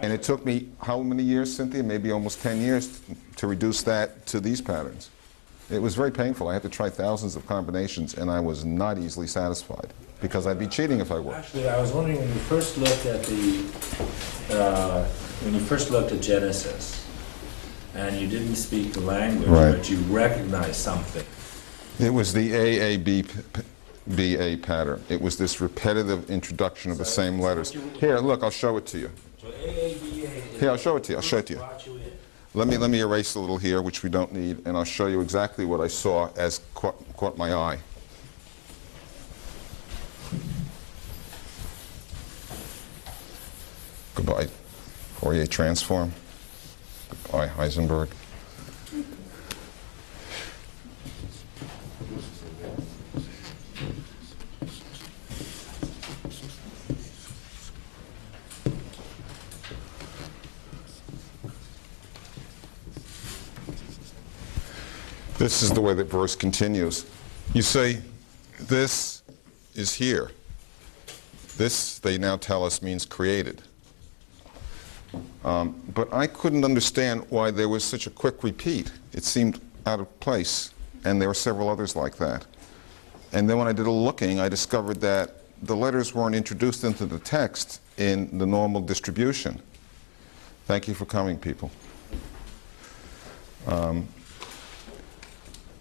And it took me, how many years, Cynthia? Maybe almost 10 years to reduce that to these patterns. It was very painful. I had to try thousands of combinations, and I was not easily satisfied, because I'd be cheating if I were. Actually, I was wondering, when you first looked at Genesis, and you didn't speak the language, Right. but you recognized something. It was the AABA pattern. It was this repetitive introduction of the same letters. Here, look, I'll show it to you. So AABA is Here, I'll show it to you. I'll show it to you. brought you in. Let me erase a little here, which we don't need, and I'll show you exactly what I saw as caught my eye. Goodbye, Fourier transform. Goodbye, Heisenberg. This is the way that verse continues. You say, this is here. This, they now tell us, means created. But I couldn't understand why there was such a quick repeat. It seemed out of place, and there were several others like that. And then when I did a looking, I discovered that the letters weren't introduced into the text in the normal distribution. Thank you for coming, people.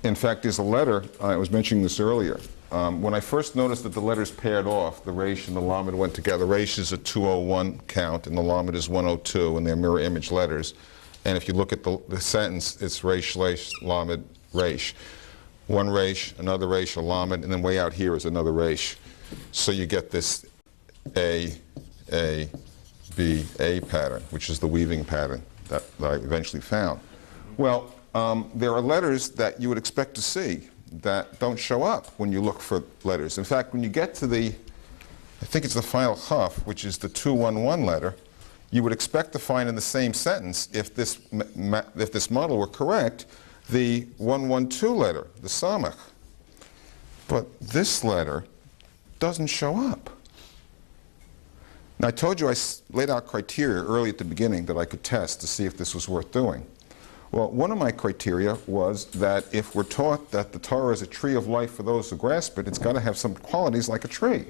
In fact, there's a letter, I was mentioning this earlier. When I first noticed that the letters paired off, the Resh and the Lamed went together. Resh is a 201 count, and the Lamed is 102, and they're mirror image letters. And if you look at the sentence, it's Resh, Lesh, Lamed, Resh. One Resh, another Resh, a Lamed, and then way out here is another Resh. So you get this A, B, A pattern, which is the weaving pattern that I eventually found. Well, there are letters that you would expect to see that don't show up when you look for letters. In fact, when you get to the, I think it's the final chaf, which is the 211 letter, you would expect to find in the same sentence, if this model were correct, the 112 letter, the samach. But this letter doesn't show up. Now, I told you I laid out criteria early at the beginning that I could test to see if this was worth doing. Well, one of my criteria was that if we're taught that the Torah is a tree of life for those who grasp it, it's got to have some qualities like a tree.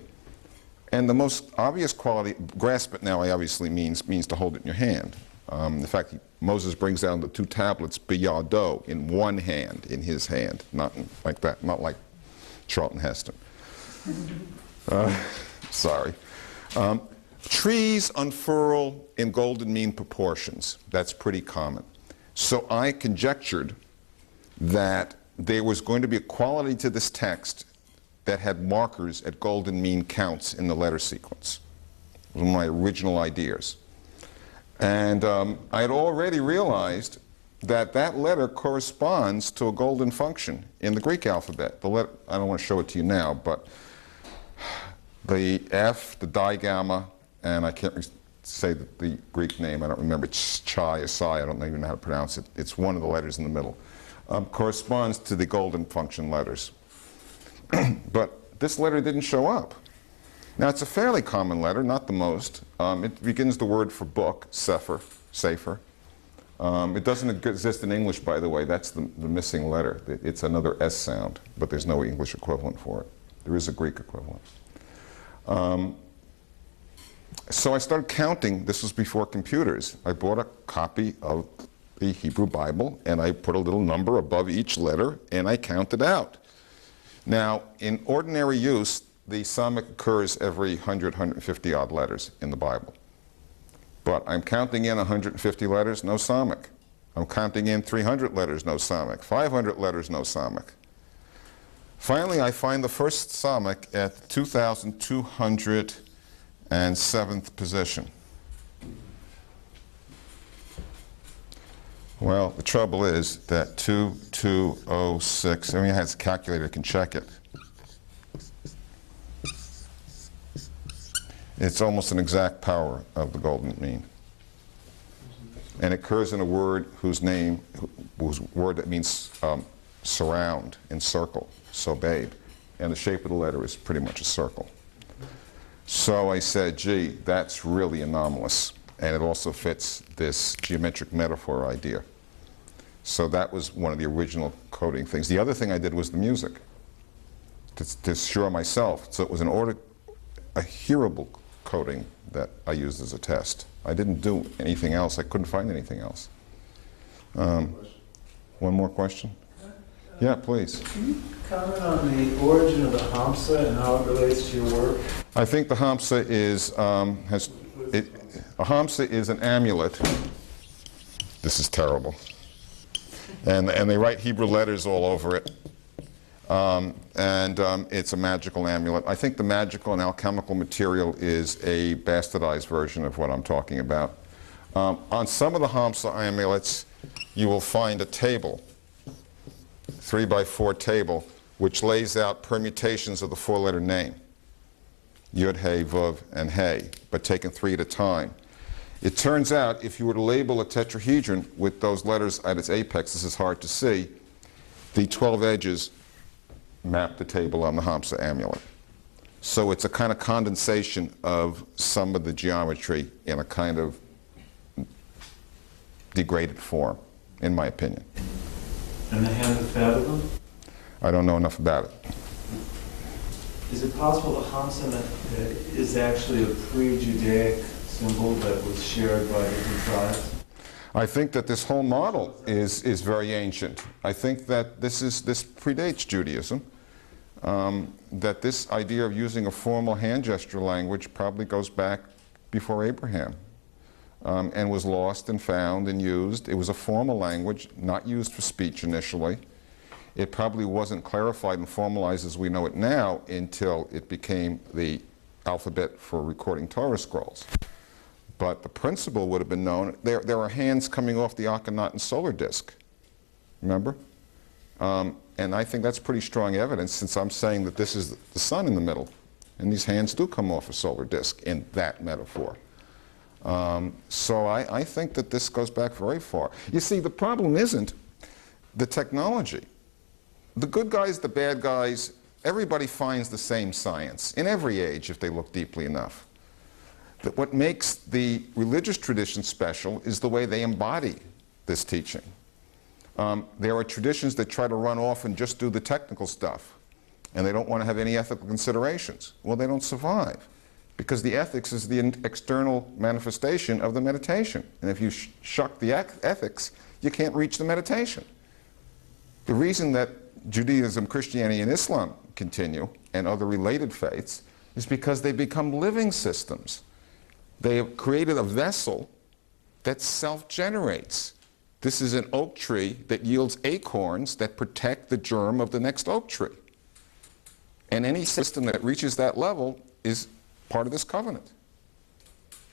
And the most obvious quality, grasp it now, I obviously means to hold it in your hand. In fact, Moses brings down the two tablets, biyado, in one hand, in his hand, not like that, not like Charlton Heston. Sorry. Trees unfurl in golden mean proportions. That's pretty common. So I conjectured that there was going to be a quality to this text that had markers at golden mean counts in the letter sequence. It was one of my original ideas. And I had already realized that that letter corresponds to a golden function in the Greek alphabet. The letter, I don't want to show it to you now, but the F, the digamma, and I can't say the Greek name, I don't remember, it's chai or psi, I don't even know how to pronounce it. It's one of the letters in the middle. Corresponds to the golden function letters. But this letter didn't show up. Now, it's a fairly common letter, not the most. It begins the word for book, sefer. It doesn't exist in English, by the way. That's the missing letter. It's another S sound, but there's no English equivalent for it. There is a Greek equivalent. So I started counting. This was before computers. I bought a copy of the Hebrew Bible, and I put a little number above each letter, and I counted out. Now, in ordinary use, the samach occurs every 100, 150 odd letters in the Bible. But I'm counting in 150 letters, no samach. I'm counting in 300 letters, no samach. 500 letters, no samach. Finally, I find the first samach at 2,207th position. Well, the trouble is that 2206, I mean, it has a calculator, I can check it. It's almost an exact power of the golden mean. and it occurs in a word whose word that means surround, encircle, so babe. And the shape of the letter is pretty much a circle. So I said, gee, that's really anomalous. And it also fits this geometric metaphor idea. So that was one of the original coding things. The other thing I did was the music, to assure myself. So it was a hearable coding that I used as a test. I didn't do anything else. I couldn't find anything else. One more question? Yeah, please. Can you comment on the origin of the Hamsa and how it relates to your work? I think the Hamsa is, a Hamsa is an amulet. This is terrible. And they write Hebrew letters all over it. It's a magical amulet. I think the magical and alchemical material is a bastardized version of what I'm talking about. On some of the Hamsa amulets, you will find a table, 3x4 table, which lays out permutations of the four-letter name, Yud, Hey, Vav, and Hey, but taken 3 at a time. It turns out, if you were to label a tetrahedron with those letters at its apex, this is hard to see, the 12 edges map the table on the Hamsa amulet. So it's a kind of condensation of some of the geometry in a kind of degraded form, in my opinion. And the hand of Fatima? I don't know enough about it. Is it possible the Hamsa is actually a pre-Judaic symbol that was shared by different tribes? I think that this whole model is very ancient. I think that this predates Judaism. That this idea of using a formal hand gesture language probably goes back before Abraham, and was lost and found and used. It was a formal language, not used for speech initially. It probably wasn't clarified and formalized as we know it now until it became the alphabet for recording Torah scrolls. But the principle would have been known. There are hands coming off the Akhenaten solar disk, remember? And I think that's pretty strong evidence, since I'm saying that this is the sun in the middle. And these hands do come off a solar disk in that metaphor. So I think that this goes back very far. You see, the problem isn't the technology. The good guys, the bad guys, everybody finds the same science in every age if they look deeply enough. That what makes the religious tradition special is the way they embody this teaching. There are traditions that try to run off and just do the technical stuff, and they don't want to have any ethical considerations. Well, they don't survive, because the ethics is the external manifestation of the meditation. And if you shuck the ethics, you can't reach the meditation. The reason that Judaism, Christianity, and Islam continue, and other related faiths, is because they become living systems. They have created a vessel that self-generates. This is an oak tree that yields acorns that protect the germ of the next oak tree. And any system that reaches that level is part of this covenant.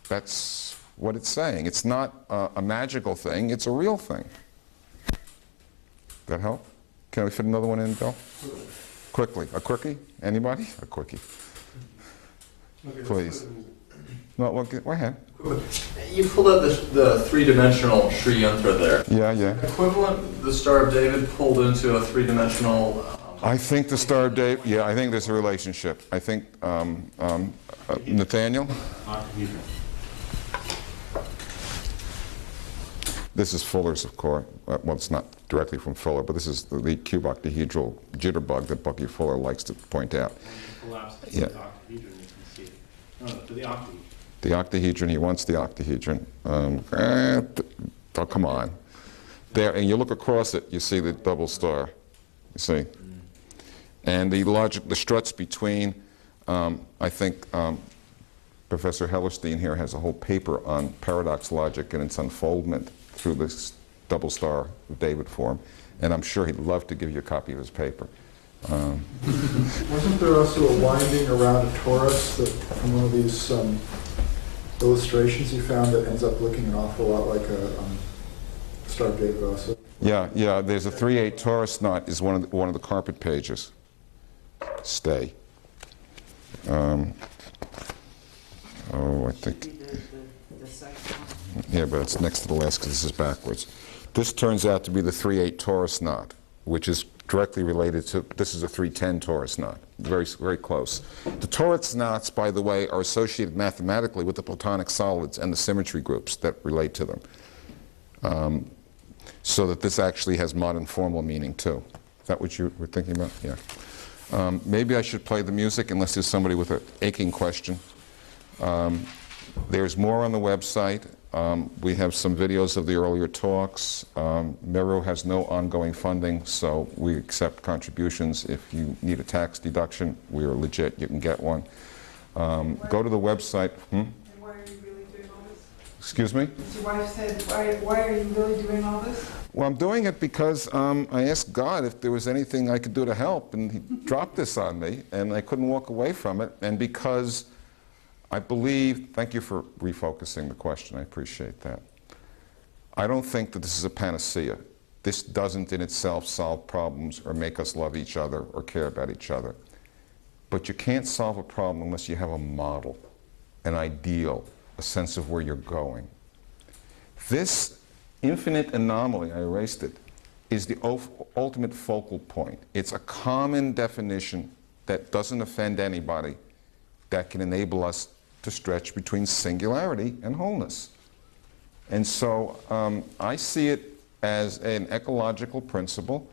That's what it's saying. It's not a magical thing, it's a real thing. That help? Can we fit another one in, Bill? Quickly. A quickie? Anybody? A quickie. Please. No, well, go ahead. You pulled out the three-dimensional Sri Yantra there. Yeah. Equivalent, the Star of David pulled into a three-dimensional... I think the Star of David, yeah, I think there's a relationship. I think, Nathaniel? This is Fuller's, of course. Well, it's not directly from Fuller, but this is the cube octahedral jitterbug that Bucky Fuller likes to point out. Yeah. The octahedron, he wants the octahedron. Oh, come on. There, and you look across it, you see the double star, you see? And the struts between, I think Professor Hellerstein here has a whole paper on paradox logic and its unfoldment through this double star of David form, and I'm sure he'd love to give you a copy of his paper. Wasn't there also a winding around a torus that, from one of these illustrations you found, that ends up looking an awful lot like a Star of David also? Yeah, there's a 3/8 torus knot is one of the carpet pages. Stay. I think, here, but it's next to the last because this is backwards. This turns out to be the 3/8 torus knot, which is directly related to, this is a 3/10 torus knot, very, very close. The torus knots, by the way, are associated mathematically with the Platonic solids and the symmetry groups that relate to them. So that this actually has modern formal meaning too. Is that what you were thinking about? Yeah. Maybe I should play the music unless there's somebody with an aching question. There's more on the website. We have some videos of the earlier talks. Meru has no ongoing funding, so we accept contributions. If you need a tax deduction, we are legit. You can get one. Go to the website. And why are you really doing all this? Excuse me? Your wife said, why are you really doing all this? Well, I'm doing it because I asked God if there was anything I could do to help, and He dropped this on me, and I couldn't walk away from it. And because I believe, thank you for refocusing the question, I appreciate that. I don't think that this is a panacea. This doesn't in itself solve problems or make us love each other or care about each other. But you can't solve a problem unless you have a model, an ideal, a sense of where you're going. This infinite anomaly, I erased it, is the ultimate focal point. It's a common definition that doesn't offend anybody, that can enable us to stretch between singularity and wholeness. And so I see it as an ecological principle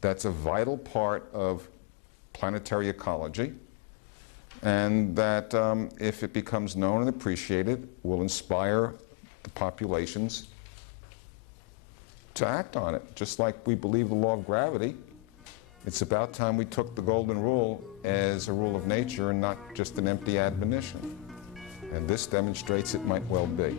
that's a vital part of planetary ecology, and that if it becomes known and appreciated, will inspire the populations to act on it. Just like we believe the law of gravity, it's about time we took the golden rule as a rule of nature and not just an empty admonition. And this demonstrates it might well be.